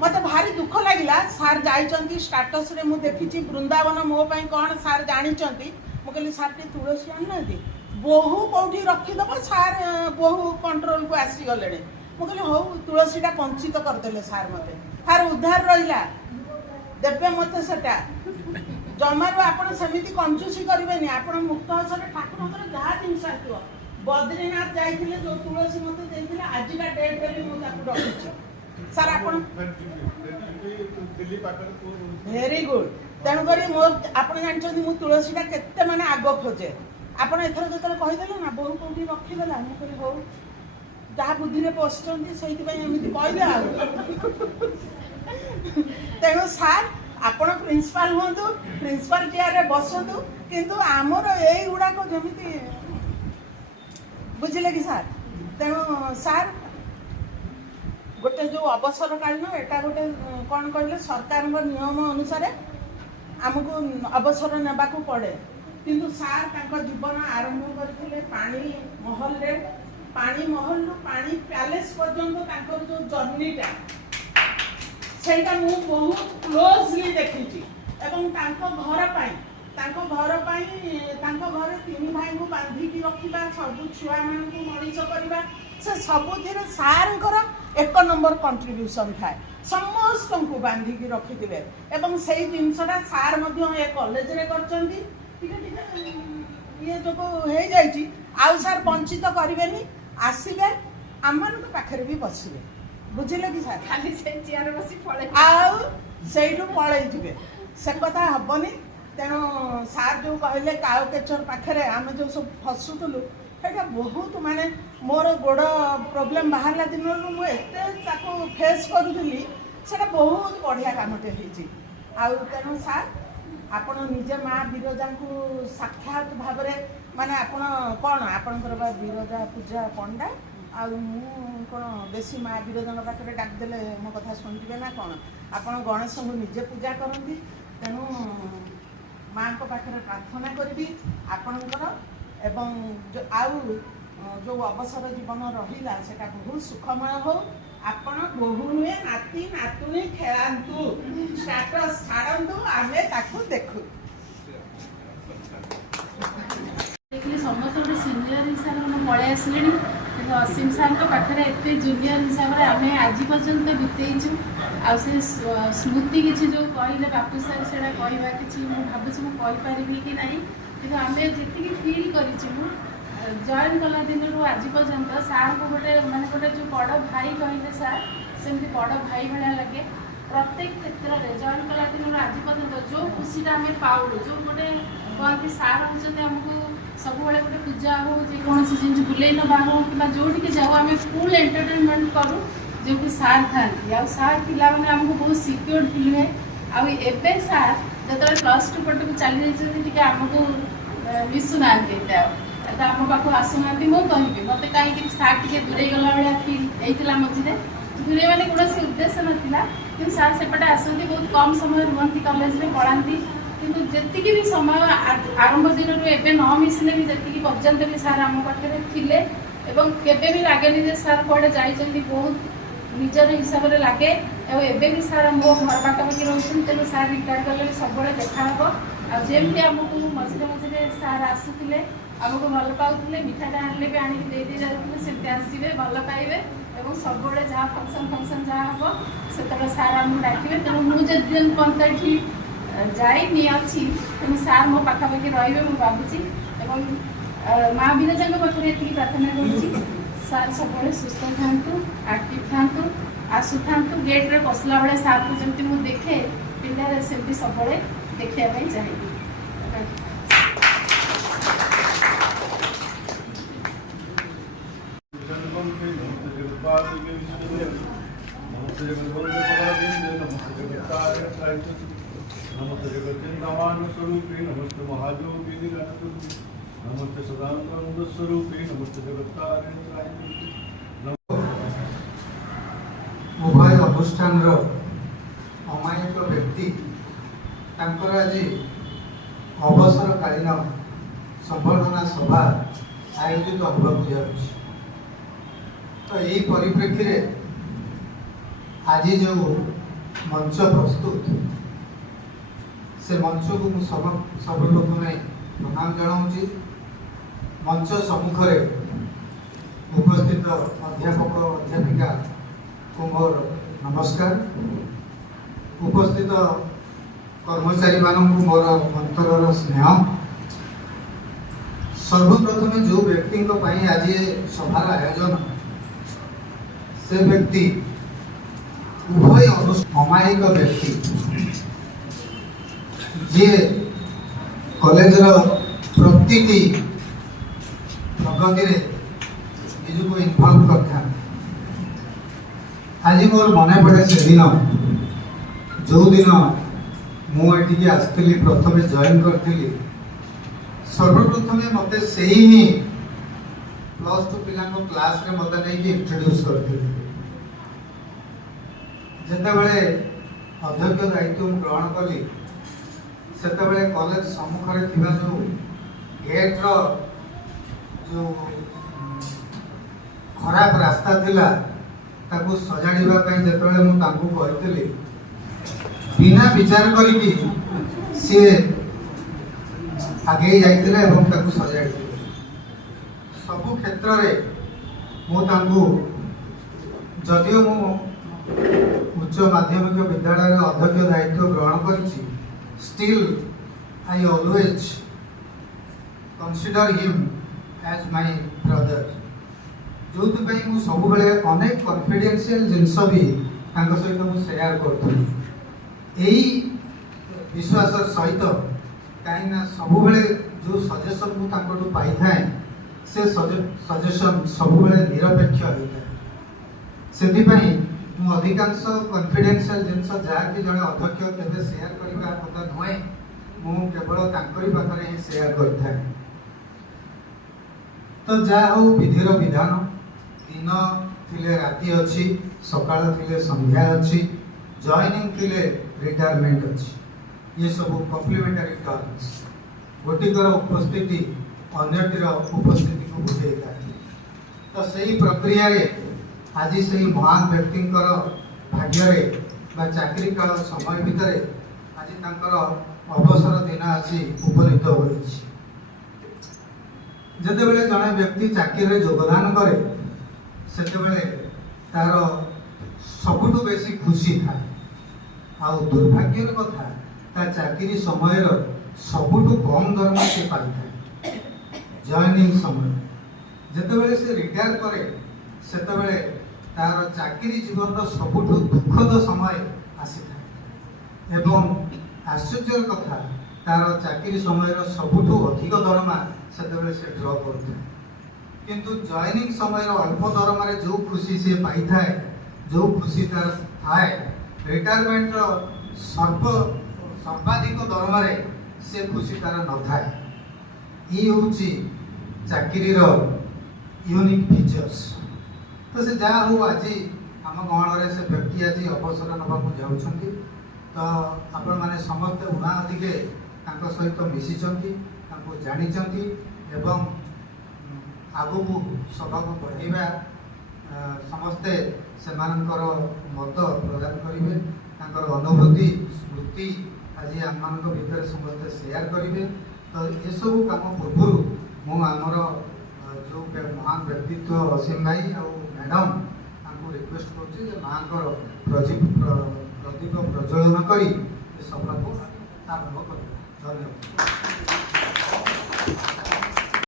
मते भारी दुख लागिला सार जाइचंती स्टेटस रे मु देखिची वृंदावन मो पई कोन सार जानिचंती मु कहली सार टी तुलसी आननाती बहु कौटी रखीदेव सार बहु कंट्रोल को आसी गले मु कहली हो तुलसीटा पंचित करदेले सार मते सार उद्धार रहिला देवे मते सेटा जमारू आपण समिति कंजूसी करिवेनी आपण मुक्त हसरे ठाकुरଙ୍କର जहा जिनस आथियो बद्रीनाथ जाइथिले जो तुलसी मते देइथिले आजि का डेट रे मु ताकू रखिछि सार आपण दिल्ली पाकर वेरी गुड तेणु करी मो आपण जानछन्ती मु तुलसीटा केते माने आगो खोजे आपण एथर जतले कहिदेले ना बहु कोठी रखी देला मु कहली हो जहा बुद्धि रे पछचंती सहित पई एमिति कहिला तेणु सार आपण प्रिंसिपल होंतु प्रिंसिपल चेयर रे बसंतु किंतु आमर एई गुडा को जेमिति बुझिले कि सार तेणु सार गोटे जो अवसर कालीन एटा गोटे कौन कहले सरकार नियम अनुसार आमको अवसर नेबाकू पड़े किंतु सार तांको जीवन आरंभ करथिले पानी महल रे पानी महल नु पानी पैलेस पर्यंत तांको जो जर्नीटा सेटा मु बहुत क्लोजली देखिची एवं तांको घर पाई तांको घर तीन भाई को बांधी की रखिबा सब छुआ मान को मनीष करबा से सबुथिरे सारंकर 1 नंबर कंट्रीब्यूशन थाए समस्त को बांधी की रखिथिले एवं सेही जिंसटा सार मध्य ए कॉलेज रे करचंती ये जो हे जाइची आउ सार वंचित करिवेनी आसीबे आमन के पाखरे भी बसिबे बुझिले कि सार खाली से चेयर बसी पळे आउ सेइठु पळे जिवे से कथा हबनी तेणु सार जो कहले काउ केचर पाखरे आमे जो सब फसुतलु सेटा बहुत माने मोर गोड़ प्रॉब्लम बाहरला दिन मु एते ताको फेस करूथली सेटा बहुत बढ़िया कामटे हेची आउ तेणु सार आपण निजे माँ विरजा को साक्षात भाव माने आपण कौन आपणकर विरजा पूजा पंडा आ कौन बेसी माँ विरजा पाखे डाकदेले मो कथा शुणिबे ना कौन आपण गणेश को निजे पूजा करती तेणु माँ को पाखे प्रार्थना करी आपणकर एवं जो अवसर जीवन रहा से बहुत सुखमय हो आपण बहु नुहे नाती नातुणी खेलांतु स्टेटस छाड़ू आमे ताकू देखु देखली समस्त गोटे सीनियर हिसाब से पलि आसिले असीम सार पाखे एत जूनियर हिसाब से आम आज पर्यंत बीतेचु आ स्मृति किसी जो कहले बापू सार से कहवा कि भावुँ मुझे कि ना कि आम जी फिल कर जॉइन कला दिन आज पर्यंत सार को गोटे माने गोटे जो बड़ भाई कहले सार सेमती बड़ भाई भाया लगे प्रत्येक क्षेत्र में जॉइन कला दिन आज पर्यंत जो खुशी आम पाऊ जो गोटे कहती सार होती आमको सब गोटे पूजा हो कौन जिन बुले नवा हो कि जोटि जाऊ आम फुल एंटरटेनमेंट करूँ जो कि सार था सार पिला आमको बहुत सिक्योर फील हुए आए सार जो +2 पट को चली जाइए आमको मिशुना आम पाक आसुना मुझे कहबी मत कहीं सार टे दूरे गला भाया फिल होता मझे दूरे मैंने कौन उद्देश्य नाला कि सार सेपटे आसती बहुत कम समय रुहति कॉलेज में पढ़ाती କିନ୍ତୁ ଯେତିକି ବି ସମୟ ଆରମ୍ଭ ଦିନରୁ ଏବେ ନ ମିଶିଲେ ବି ଯେତିକି ପର୍ଯ୍ୟନ୍ତ ବି ସାର୍ ଆମ ପାଖରେ ଥିଲେ ଏବଂ କେବେ ବି ଲାଗେନି ଯେ ସାର୍ କୁଆଡ଼େ ଯାଇଛନ୍ତି, ବହୁତ ନିଜର ହିସାବରେ ଲାଗେ। ଆଉ ଏବେ ବି ସାର୍ ମୋ ଘର ପାଖାପାଖି ରହୁଛନ୍ତି, ତେଣୁ ସାର୍ ରିଟାୟାର୍ଡ କଲେ ବି ସବୁବେଳେ ଦେଖା ହେବ। ଆଉ ଯେମିତି ଆମକୁ ମଝିରେ ମଝିରେ ସାର୍ ଆସୁଥିଲେ, ଆମକୁ ଭଲ ପାଉଥିଲେ, ମିଠାଟା ଆଣିଲେ ବି ଆଣିକି ଦେଇ ଯାଉଥିଲେ, ସେମିତି ଆସିବେ, ଭଲ ପାଇବେ ଏବଂ ସବୁବେଳେ ଯାହା ଫଙ୍କସନ୍ ଯାହା ହେବ ସେତେବେଳେ ସାର୍ ଆମକୁ ଡାକିବେ। ତେଣୁ ମୁଁ ଯେଦିନ ପର୍ଯ୍ୟନ୍ତ ଏଠି ଯାଇନି ଅଛି, ତେଣୁ ସାର୍ ମୋ ପାଖାପାଖି ରହିବେ ମୁଁ ଭାବୁଛି। ଏବଂ ମା ବିରଜାଙ୍କ ପାଖରେ ଏତିକି ପ୍ରାର୍ଥନା କରୁଛି, ସାର୍ ସବୁବେଳେ ସୁସ୍ଥ ଥାଆନ୍ତୁ, ଆକ୍ଟିଭ୍ ଥାଆନ୍ତୁ, ଆସୁଥାନ୍ତୁ। ଗେଟ୍ରେ ପଶିଲା ବେଳେ ସାର୍କୁ ଯେମିତି ମୁଁ ଦେଖେ ପିଲାରେ, ସେମିତି ସବୁବେଳେ ଦେଖିବା ପାଇଁ ଚାହିଁବି। नमस्ते जगन्नाथ स्वरूपे, नमस्ते महायोगिनी नमस्ते सदानंद स्वरूपे, नमस्ते जगत्तारिणी। उभय अनुष्ठान अमायिक व्यक्ति आज अवसरकालीन संबर्धना सभा आयोजित होगा जाऊँगी। तो यही परिप्रेक्षी में आज जो मंच प्रस्तुत से मंच को सर्वप्रथम प्रणाम जनाऊँगी। मंच सम्मुखें उपस्थित अध्यापक अध्यापिका को मोर नमस्कार। उपस्थित कर्मचारी मानक मोर अंतरर स्नेह। सर्वप्रथम जो व्यक्ति आज सभार आयोजन से व्यक्ति उभय अमायिक व्यक्ति जी कॉलेज प्रति प्रगति निजको इनवॉल्व करता। आज मोर मन पड़े से दिन जो दिन मुझे आसती प्रथम जॉइन करी। सर्वप्रथम मत से ही +2 पिला क्लास रे मत नहीं इंट्रोड्यूस करते। जितेबाला अध्यक्ष दायित्व ग्रहण कली सेतेबाला कॉलेज सम्मुखें थिबा जो गेट रो जो खराब रास्ता थिला ताकू सजाड़िबा पई जेतेबाला मु तांकू कहितली बिना विचार करिकि से आगे जाइतिले एवं ताकू सजाड़िले। सबु क्षेत्र रे मु तांकू जदियो मु उच्च माध्यमिक विद्यालय अध्यक्ष दायित्व ग्रहण करिछि, still I always consider him as my brother. जो मु सब अनेक कॉन्फिडेंशियल जिनस भी सहित मु शेयर करी यही विश्वास सहित कहीं सब जो सजेशन मुझे पाई थाए से सजेशन सब निरपेक्ष होता है। से अधिकांश कॉन्फिडेंशियल जिनस जहाँकि जड़े अध्यक्ष केवे शेयर करने कथा नुहे मु केवल तांकरी पाखरे ही शेयर करता है। तो जहाँ हो विधिर विधान दिन थिले राति अच्छी सकाळ थिले संध्या अच्छी जॉइनिंग थिले रिटायरमेंट अच्छी ये सब कॉम्प्लीमेंटरी टर्म्स गोटिकर उपस्थिति अन्यटिर उपस्थिति को बुझे था। तो सही प्रक्रिया रे आज से महान व्यक्ति भाग्य चाकरी काल समय भितर आज अवसर दिन आसी उपनीत होती। जितेबाला जड़े व्यक्ति चाकरी योगदान करे सेतेबाला तार सबुठु बेसी खुशी था। आ दुर्भाग्यर कथा ता चाकरी समय सबुठु कम दरमा से पाई था। जॉइनिंग समय जितेबाला से रिटायर करे सेतेबाला तार चाकरी जीवन सबुठु दुखद समय आसी था। एवं आश्चर्य कथा तार चाकरी समय सबुठु अधिक दरमा सेतेबाला से ड्र करता। किंतु जॉइनिंग समय अल्प दरमा जो खुशी से पाई थाए जो खुशी तार थाए रिटायरमेंट सर्वाधिक दरमा से खुशी तार न थाए। ये हूँ चाकरी यूनिक फीचर्स। तो से जहाँ हो आज आम गहण से व्यक्ति आज अवसर नवा जाऊँगी। तो आपण मैंने समस्ते उना अधिके ତାଙ୍କ ସହିତ ମିଶିଛନ୍ତି, ତାଙ୍କୁ ଜାଣିଛନ୍ତି ଏବଂ ଆଗକୁ ସଭାକୁ ବଢ଼େଇବା ସମସ୍ତେ ସେମାନଙ୍କର ମତ ପ୍ରଦାନ କରିବେ, ତାଙ୍କର ଅନୁଭୂତି ସ୍ମୃତି ଆଜି ଆମମାନଙ୍କ ଭିତରେ ସମସ୍ତେ ସେୟାର କରିବେ। ତ ଏସବୁ କାମ ପୂର୍ବରୁ ମୁଁ ଆମର ଯେଉଁ ମହାନ ବ୍ୟକ୍ତିତ୍ୱ ଅସୀମ ଭାଇ ଆଉ ମ୍ୟାଡ଼ାମ୍ ତାଙ୍କୁ ରିକ୍ୱେଷ୍ଟ କରୁଛି ଯେ ମାଆଙ୍କର ପ୍ରଦୀପ ପ୍ରଜ୍ୱଳନ କରି ଏ ସଭାକୁ ଆରମ୍ଭ କରିବା। ଧନ୍ୟବାଦ।